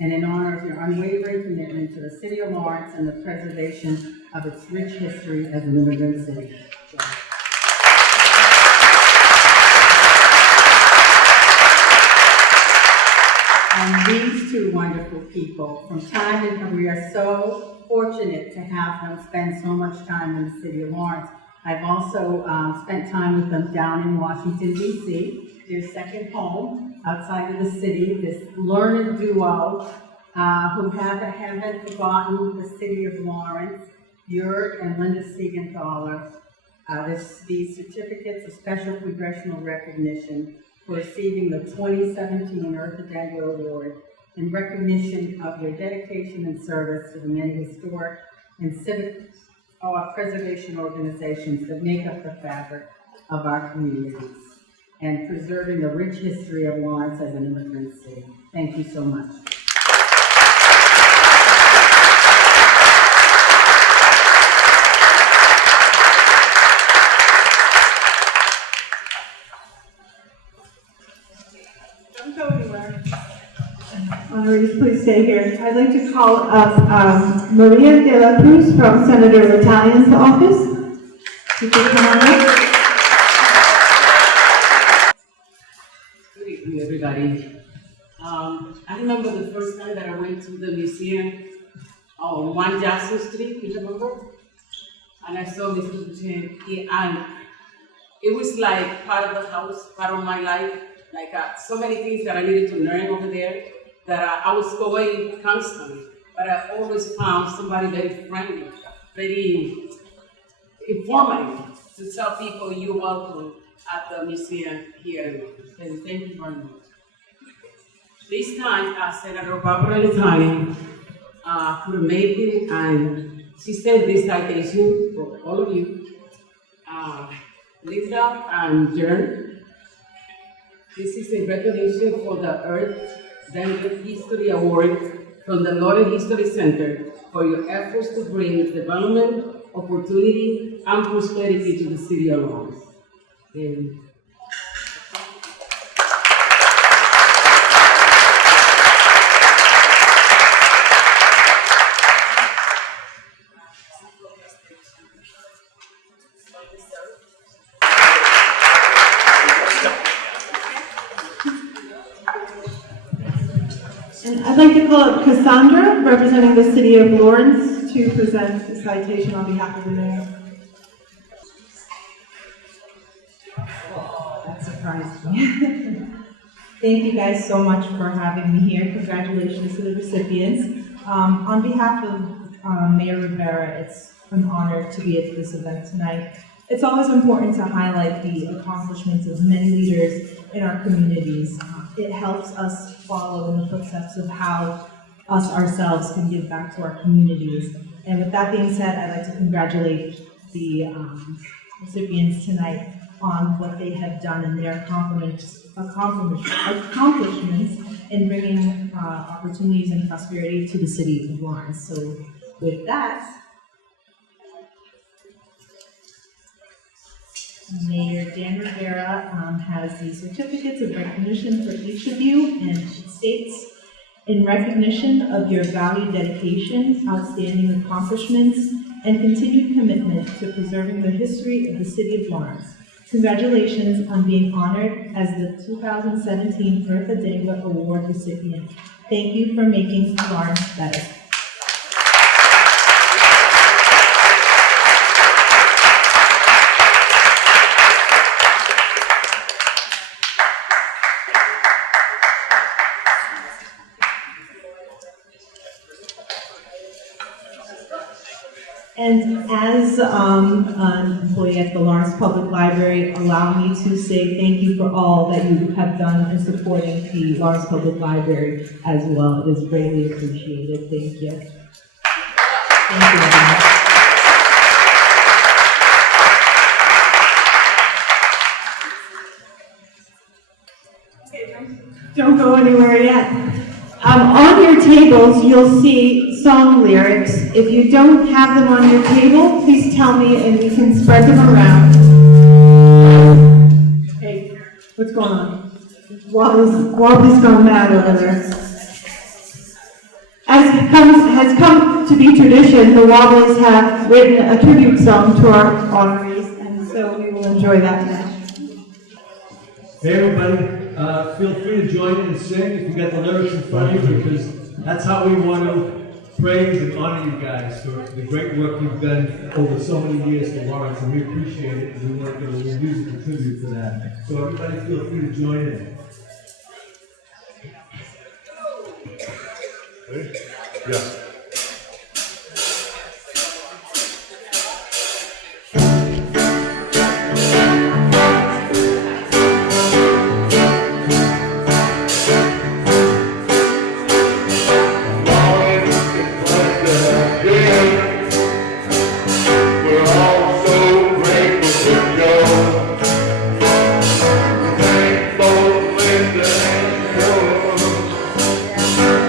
and in honor of your unwavering commitment to the city of Lawrence and the preservation of its rich history as an immigrant city. And these two wonderful people, from time to time, we are so fortunate to have them spend so much time in the city of Lawrence. I've also spent time with them down in Washington, D.C., their second home outside of the city, this learned duo who haven't forgotten the city of Lawrence, Jörg and Linda Siegenthaler. These certificates of special congressional recognition for receiving the 2017 EARTHA DENGLER Award in recognition of your dedication and service to the many historic and civic preservation organizations that make up the fabric of our communities and preserving the rich history of Lawrence as an immigrant city. Thank you so much. Don't go anywhere. Honorees, please stay here. I'd like to call up Maria de la Cruz from Senator Italian's office. You can come on up. Good evening, everybody. I remember the first time that I went to the museum on 1 Jackson Street, you remember? And I saw this museum, and it was like part of the house, part of my life. Like so many things that I needed to learn over there that I was going constantly, but I always found somebody very friendly, very informative to tell people you're welcome at the museum here. And thank you very much. This time, Senator Barbara Litani couldn't make it, and she sent this citation for all of you. Lisa and Jern, this is a recognition for the EARTHA DENGLER History Award from the Lawrence History Center for your efforts to bring development, opportunity, and prosperity to the city of Lawrence. And I'd like to call up Cassandra, representing the city of Lawrence, to present the citation on behalf of the mayor. That surprised me. Thank you guys so much for having me here. Congratulations to the recipients. On behalf of Mayor Rivera, it's an honor to be at this event tonight. It's always important to highlight the accomplishments of many leaders in our communities. It helps us follow in the footsteps of how us ourselves can give back to our communities. And with that being said, I'd like to congratulate the recipients tonight on what they have done and their accomplishments in bringing opportunities and prosperity to the city of Lawrence. So with that, Mayor Dan Rivera has the certificates of recognition for each of you, and it states, in recognition of your valued dedication, outstanding accomplishments, and continued commitment to preserving the history of the city of Lawrence. Congratulations on being honored as the 2017 EARTHA DENGLER Award recipient. Thank you for making Lawrence better. And as an employee at the Lawrence Public Library, allow me to say thank you for all that you have done in supporting the Lawrence Public Library as well. It is greatly appreciated. Thank you. Thank you, everyone. Don't go anywhere yet. On your tables, you'll see song lyrics. If you don't have them on your table, please tell me and we can spread them around. Hey, what's going on? Wobbly's gone mad over there. As has come to be tradition, the Wobblies have written a tribute song to our honorees, and so we will enjoy that now. Hey everybody, feel free to join in and sing if you got the lyrics in front of you, because that's how we want to praise and honor you guys for the great work you've done over so many years for Lawrence, and we appreciate it, and we want to give a little musical tribute for that. So everybody feel free to join in. Ready? Yeah.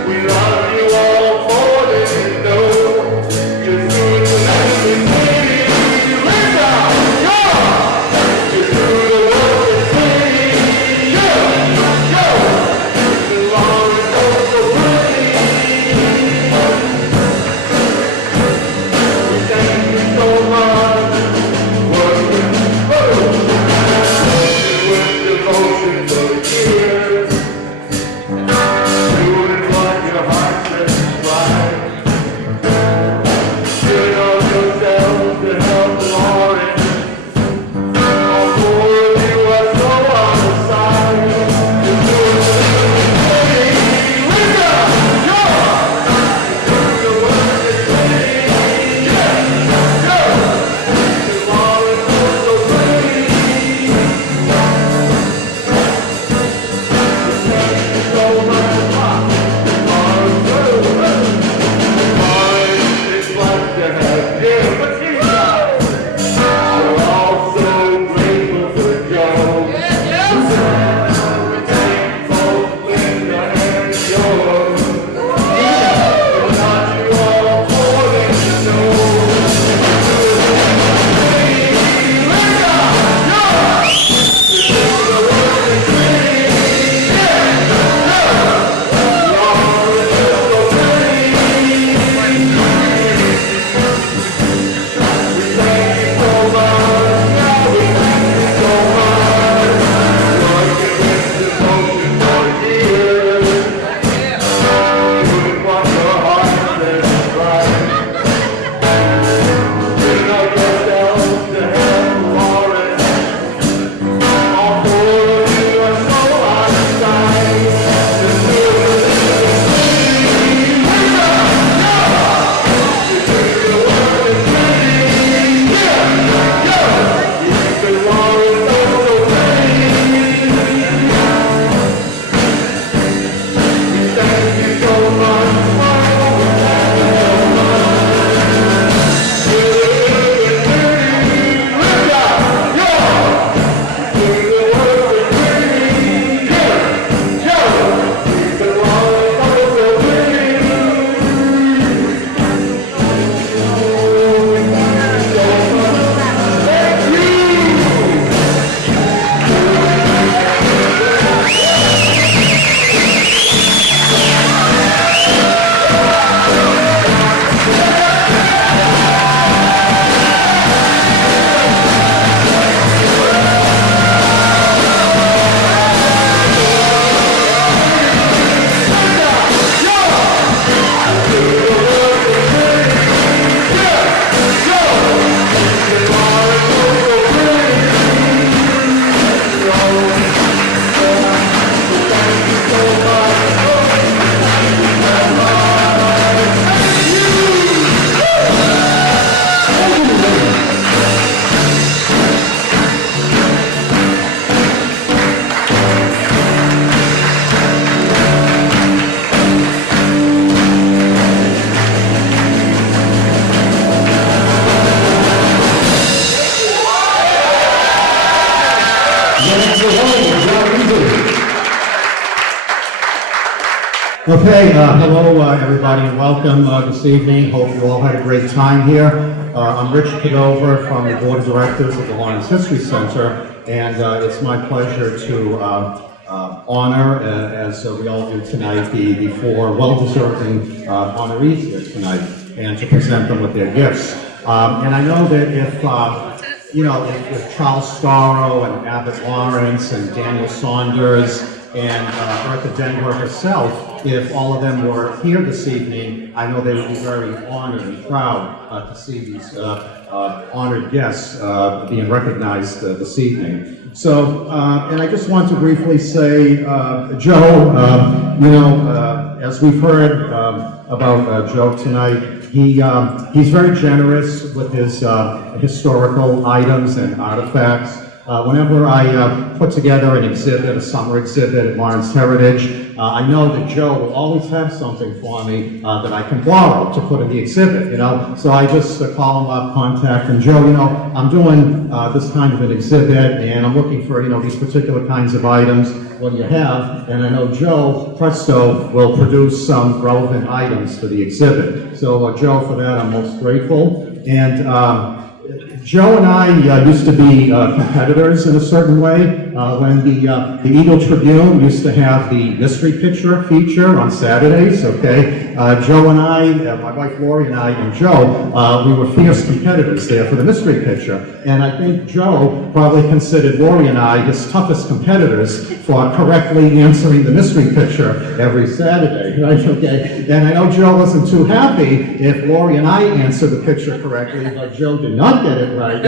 We love you all for Okay, hello everybody and welcome this evening. Hope you all had a great time here. I'm Rich Padover from the Board of Directors of the Lawrence History Center, and it's my pleasure to honor, as we all do tonight, the four well-deserving honorees here tonight, and to present them with their gifts. And I know that if Charles Storrow and Abbott Lawrence and Daniel Saunders and EARTHA Dengler herself, if all of them were here this evening, I know they would be very honored and proud to see these honored guests being recognized this evening. So, and I just want to briefly say, Joe, as we've heard about Joe tonight, he's very generous with his historical items and artifacts. Whenever I put together an exhibit, a summer exhibit at Lawrence Heritage, I know that Joe will always have something for me that I can borrow to put in the exhibit, So I just call him up, contact him. Joe, I'm doing this kind of an exhibit, and I'm looking for, these particular kinds of items. What do you have? And I know Joe, presto, will produce some relevant items for the exhibit. So Joe, for that, I'm most grateful. And Joe and I used to be competitors in a certain way. When the Eagle Tribune used to have the mystery picture feature on Saturdays, okay? Joe and I, my wife Lori and I and Joe, we were fierce competitors there for the mystery picture. And I think Joe probably considered Lori and I his toughest competitors for correctly answering the mystery picture every Saturday, right? Okay. And I know Joe wasn't too happy if Lori and I answered the picture correctly, but Joe did not get it right.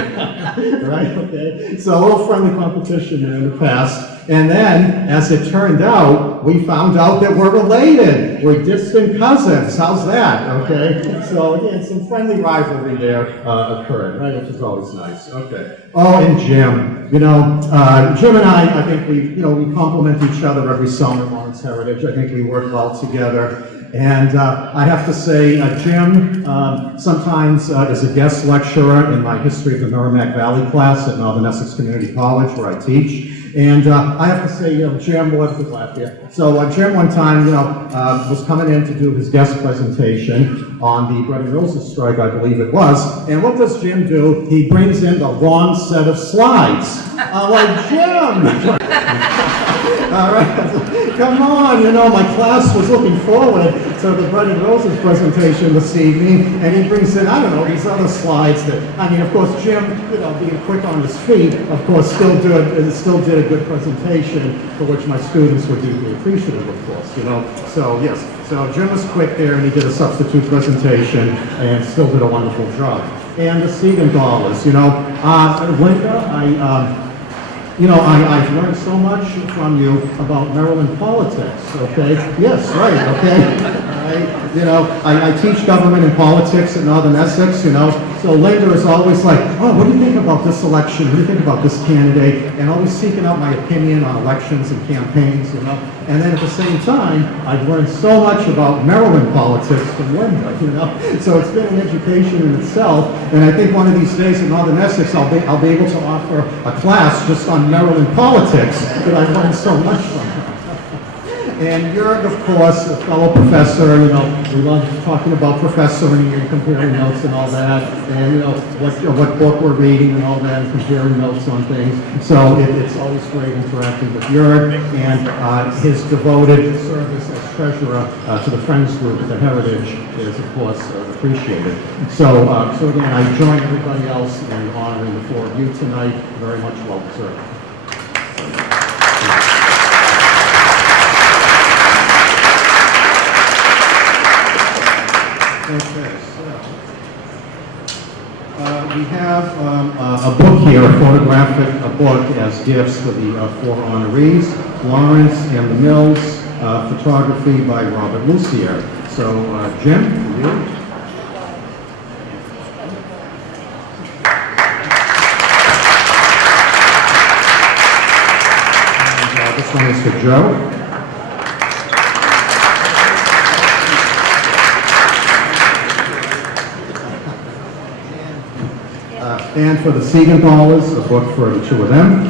Right? Okay. So a little friendly competition there in the past. And then, as it turned out, we found out that we're related. We're distant cousins. How's that? Okay. So again, some friendly rivalry there occurred, right? Which is always nice. Okay. Oh, and Jim. Jim and I think we complement each other every summer at Lawrence Heritage. I think we work well together. And I have to say, Jim sometimes is a guest lecturer in my History of the Merrimack Valley class at Northern Essex Community College, where I teach. And I have to say, Jim was the laugh here. So Jim one time, was coming in to do his guest presentation on the Bread and Roses strike, I believe it was. And what does Jim do? He brings in the wrong set of slides. I'm like, Jim! All right, come on, my class was looking forward to the Bread and Roses presentation this evening, and he brings in, these other slides that, of course, Jim, being quick on his feet, of course, still did a good presentation for which my students were deeply appreciative, of course, So, yes, so Jim was quick there, and he did a substitute presentation, and still did a wonderful job. And the Siegenthalers, Linda, I've learned so much from you about Maryland politics, okay? Yes, right, okay? I teach government and politics at Northern Essex, so Linda is always like, oh, what do you think about this election? What do you think about this candidate? And always seeking out my opinion on elections and campaigns, And then at the same time, I've learned so much about Maryland politics from Linda, So it's been an education in itself, and I think one of these days at Northern Essex, I'll be able to offer a class just on Maryland politics that I've learned so much from. And Jörg, of course, a fellow professor, we love talking about professoring and comparing notes and all that, and what book we're reading and all that, and comparing notes on things. So it's always great interacting with Jörg, and his devoted service as treasurer to the Friends Group at the Heritage is, of course, appreciated. So again, I join everybody else in honoring the four of you tonight. Very much well deserved. Okay, so we have a book here, a photographic book as gifts for the four honorees, Lawrence and the Mills, photography by Robert Lucier. So Jim, for you. And, this one is for Joe. And for the Siegenthalers, a book for the two of them.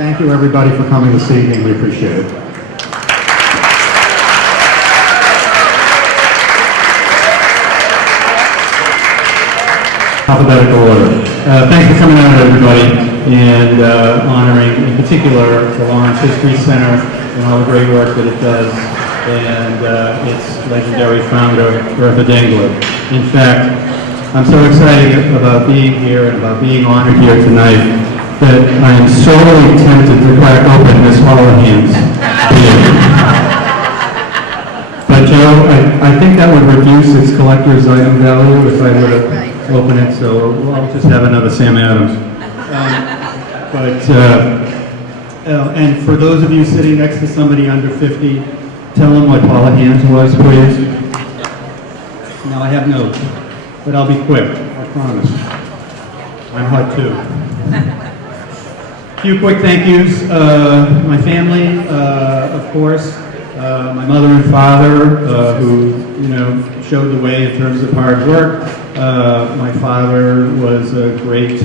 Thank you, everybody, for coming this evening. We appreciate it. Alphabetical order. Thanks for coming out, everybody, and honoring, in particular, the Lawrence History Center and all the great work that it does, and its legendary founder, EARTHA Dengler. In fact, I'm so excited about being here and about being honored here tonight that I am sorely tempted to crack open this Hall of Hands beer. But Joe, I think that would reduce its collector's item value if I were to open it, so I'll just have another Sam Adams. And for those of you sitting next to somebody under 50, tell them what Hall of Hands was, please. Now I have notes, but I'll be quick, I promise. I'm hot too. A few quick thank yous. My family, of course. My mother and father, who showed the way in terms of hard work. My father was a great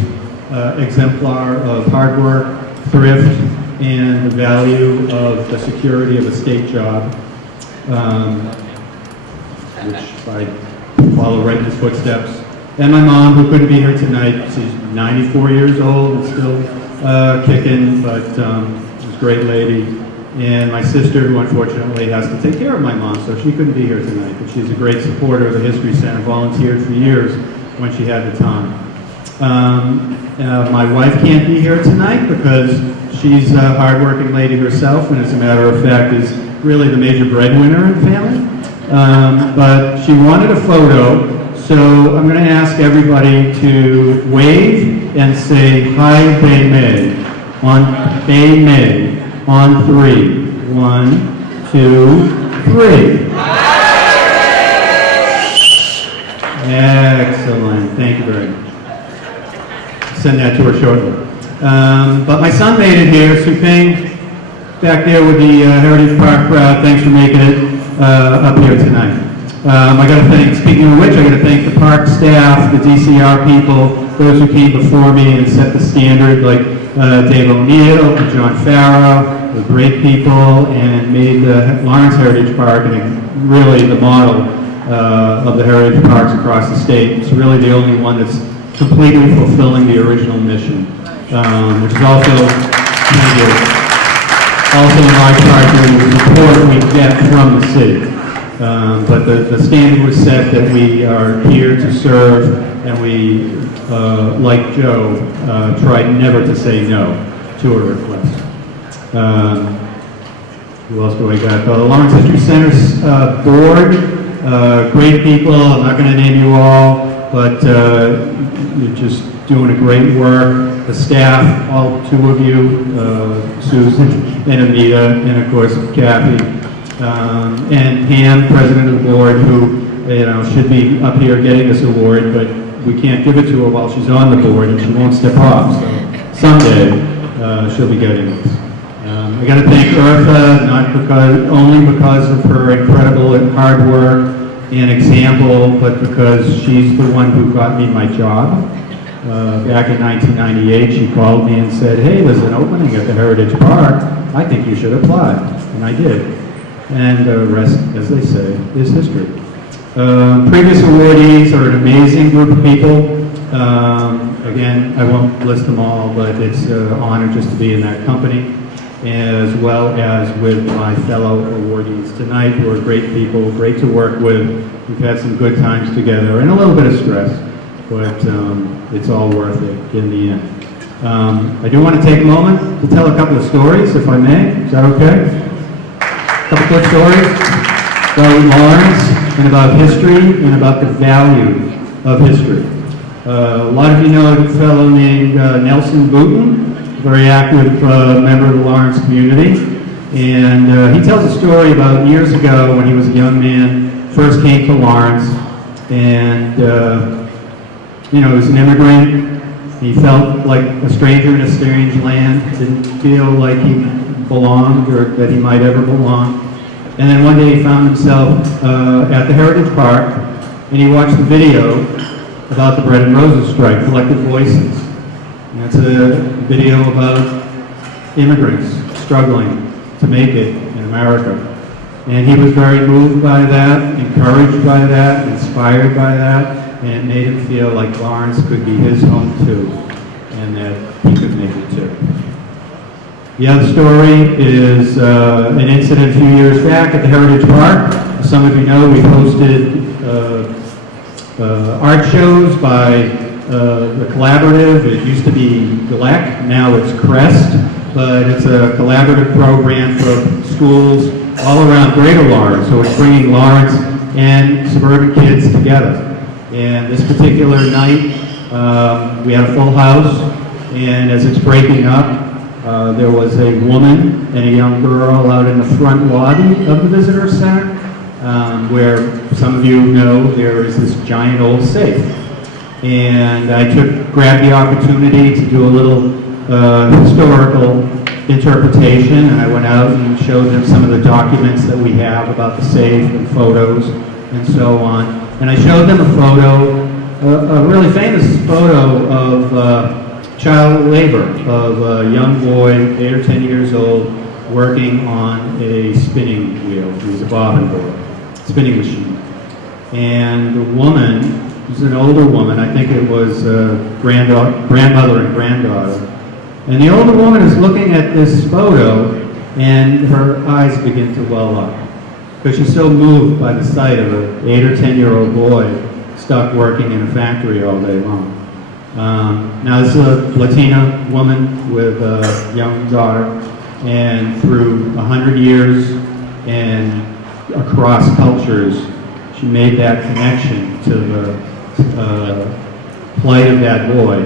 exemplar of hard work, thrift, and the value of the security of a state job, which I follow right in his footsteps. And my mom, who couldn't be here tonight. She's 94 years old and still kicking, but she's a great lady. And my sister, who unfortunately has to take care of my mom, so she couldn't be here tonight. But she's a great supporter of the History Center, volunteered for years when she had the time. My wife can't be here tonight because she's a hardworking lady herself, and as a matter of fact is really the major breadwinner in the family. But she wanted a photo, so I'm going to ask everybody to wave and say, "Hi, Bay May," on Bay May. On 3. 1, 2, 3. Excellent. Thank you very much. Send that to her shortly. But my son made it here. Suping back there with the Heritage Park crowd. Thanks for making it up here tonight. I got to thank, speaking of which, I got to thank the park staff, the DCR people, those who came before me and set the standard, like Dave O'Neill, John Farrow, the great people, and made the Lawrence Heritage Park and really the model of the heritage parks across the state. It's really the only one that's completely fulfilling the original mission, which is also in large part due to the support we get from the city. But the standard was set that we are here to serve, and we, like Joe, tried never to say no to a request. Who else do I got? The Lawrence History Center's board, great people. I'm not going to name you all, but you're just doing a great work. The staff, all two of you, Susan and Anita, and of course Kathy. And Pam, president of the board, who should be up here getting this award, but we can't give it to her while she's on the board, and she won't step off. So someday she'll be getting this. I got to thank EARTHA, only because of her incredible hard work and example, but because she's the one who got me my job. Back in 1998, she called me and said, "Hey, there's an opening at the Heritage Park. I think you should apply." And I did. And the rest, as they say, is history. Previous awardees are an amazing group of people. Again, I won't list them all, but it's an honor just to be in that company, as well as with my fellow awardees tonight, who are great people, great to work with. We've had some good times together, and a little bit of stress, but it's all worth it in the end. I do want to take a moment to tell a couple of stories, if I may. Is that okay? A couple quick stories about Lawrence, and about history, and about the value of history. A lot of you know a fellow named Nelson Booten, very active member of the Lawrence community, and he tells a story about years ago when he was a young man, first came to Lawrence, and he was an immigrant. He felt like a stranger in a strange land, didn't feel like he belonged or that he might ever belong. And then one day he found himself at the Heritage Park, and he watched the video about the Bread and Roses strike, Collective Voices. And that's a video about immigrants struggling to make it in America. And he was very moved by that, encouraged by that, inspired by that, and it made him feel like Lawrence could be his home too, and that he could make it too. The other story is an incident a few years back at the Heritage Park. As some of you know, we hosted art shows by the Collaborative. It used to be GLEC, now it's CREST, but it's a collaborative program for schools all around Greater Lawrence, so it's bringing Lawrence and suburban kids together. And this particular night, we had a full house, and as it's breaking up, there was a woman and a young girl out in the front lobby of the visitor center, where some of you know there is this giant old safe. And I grabbed the opportunity to do a little historical interpretation, and I went out and showed them some of the documents that we have about the safe and photos and so on. And I showed them a photo, a really famous photo of child labor, of a young boy, 8 or 10 years old, working on a spinning wheel. It was a bobbin board, spinning machine. And the woman, it was an older woman, I think it was grandmother and granddaughter. And the older woman is looking at this photo, and her eyes begin to well up, because she's so moved by the sight of an 8 or 10-year-old boy stuck working in a factory all day long. Now this is a Latina woman with a young daughter, and through 100 years and across cultures, she made that connection to the plight of that boy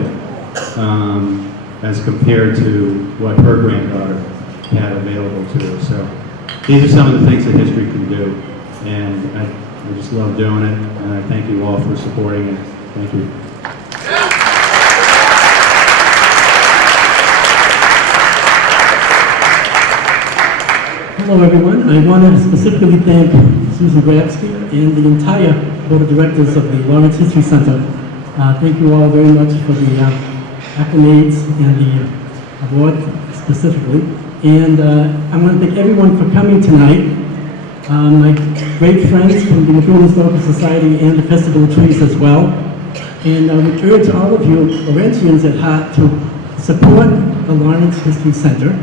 as compared to what her granddaughter had available to her. So these are some of the things that history can do, and I just love doing it, and I thank you all for supporting it. Thank you. Hello everyone. I want to specifically thank Susan Grabsky and the entire Board of Directors of the Lawrence History Center. Thank you all very much for the accolades and the award specifically. And I want to thank everyone for coming tonight. My great friends from the Methuen Historical Society and the Festival of Trees as well. And I would urge all of you Laurentians at heart to support the Lawrence History Center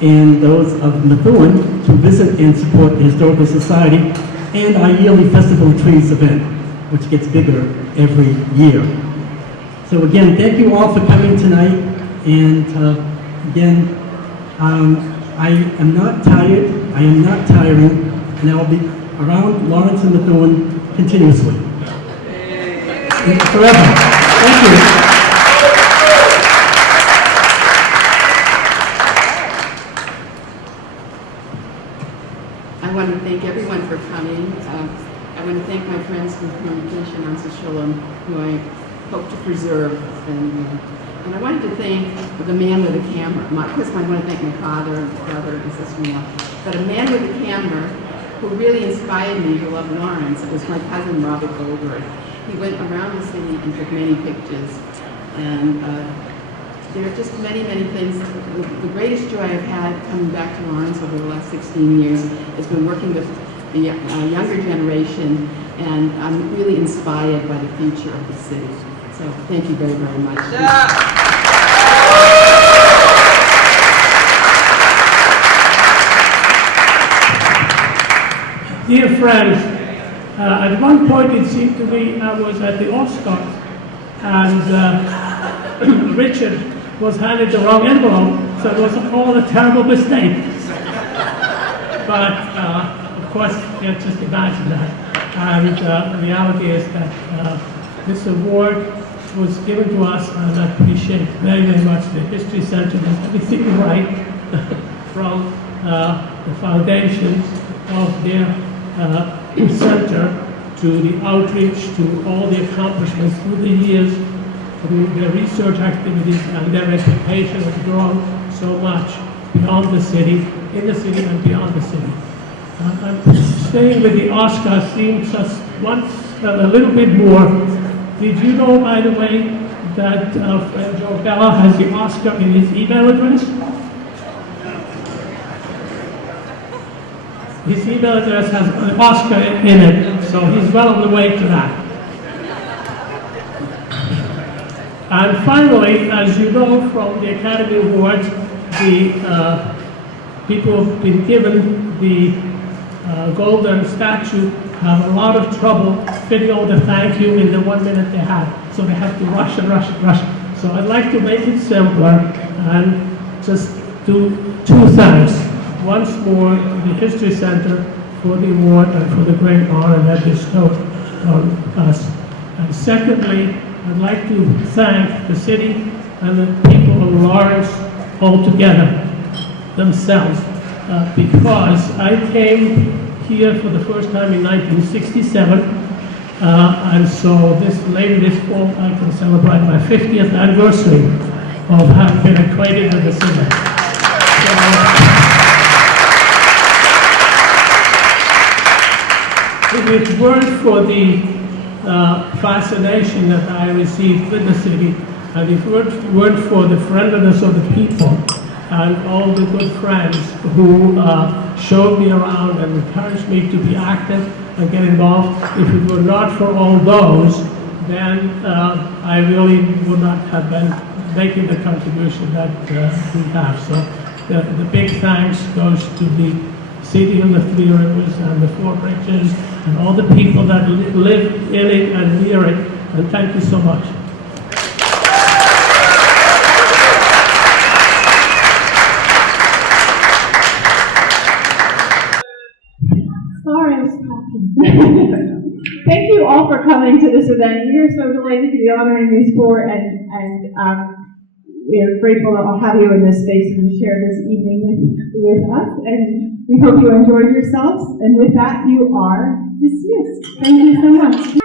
and those of Methuen to visit and support the Historical Society and our yearly Festival of Trees event, which gets bigger every year. So again, thank you all for coming tonight, and again, I am not tired, I am not tiring, and I will be around Lawrence and Methuen continuously. Forever. Thank you. I want to thank everyone for coming. I want to thank my friends from Communication on Sichelum, who I hope to preserve. And I wanted to thank the man with the camera. First, I want to thank my father and brother and sister-in-law. But a man with a camera who really inspired me to love Lawrence was my cousin, Robert Goldberg. He went around the city and took many pictures. And there are just many, many things. The greatest joy I've had coming back to Lawrence over the last 16 years has been working with the younger generation, and I'm really inspired by the future of the city. So thank you very, very much. Dear friends, at one point it seemed to me I was at the Oscars, and Richard was handed the wrong envelope, so it was all a terrible mistake. But of course, you just imagine that. And the reality is that this award was given to us, and I appreciate very, very much the History Center does everything right from the foundations of their center to the outreach to all the accomplishments through the years, through their research activities, and their reputation has grown so much beyond the city, in the city and beyond the city. I'm staying with the Oscar theme just once, a little bit more. Did you know, by the way, that Joe Bella has the Oscar in his email address? His email address has an Oscar in it, so he's well on the way to that. And finally, as you know from the Academy Awards, the people who've been given the golden statue have a lot of trouble fitting all the thank you in the 1 minute they have. So they have to rush and rush and rush. So I'd like to make it simpler and just do two thanks. Once more, the History Center for the award and for the great honor that bestowed on us. And secondly, I'd like to thank the city and the people of Lawrence altogether, themselves, because I came here for the first time in 1967, and so later this fall I can celebrate my 50th anniversary of having been acquainted with the city. If it weren't for the fascination that I received with the city, and if it weren't for the friendliness of the people and all the good friends who showed me around and encouraged me to be active and get involved, if it were not for all those, then I really would not have been making the contribution that we have. So the big thanks goes to the City of the Three Rivers and the Four Bridges and all the people that live in it and near it, and thank you so much. Sorry, I was talking. Thank you all for coming to this event. We are so delighted to be honoring you for, and we are grateful to have you in this space and share this evening with us. And we hope you enjoyed yourselves. And with that, you are dismissed. Thank you so much.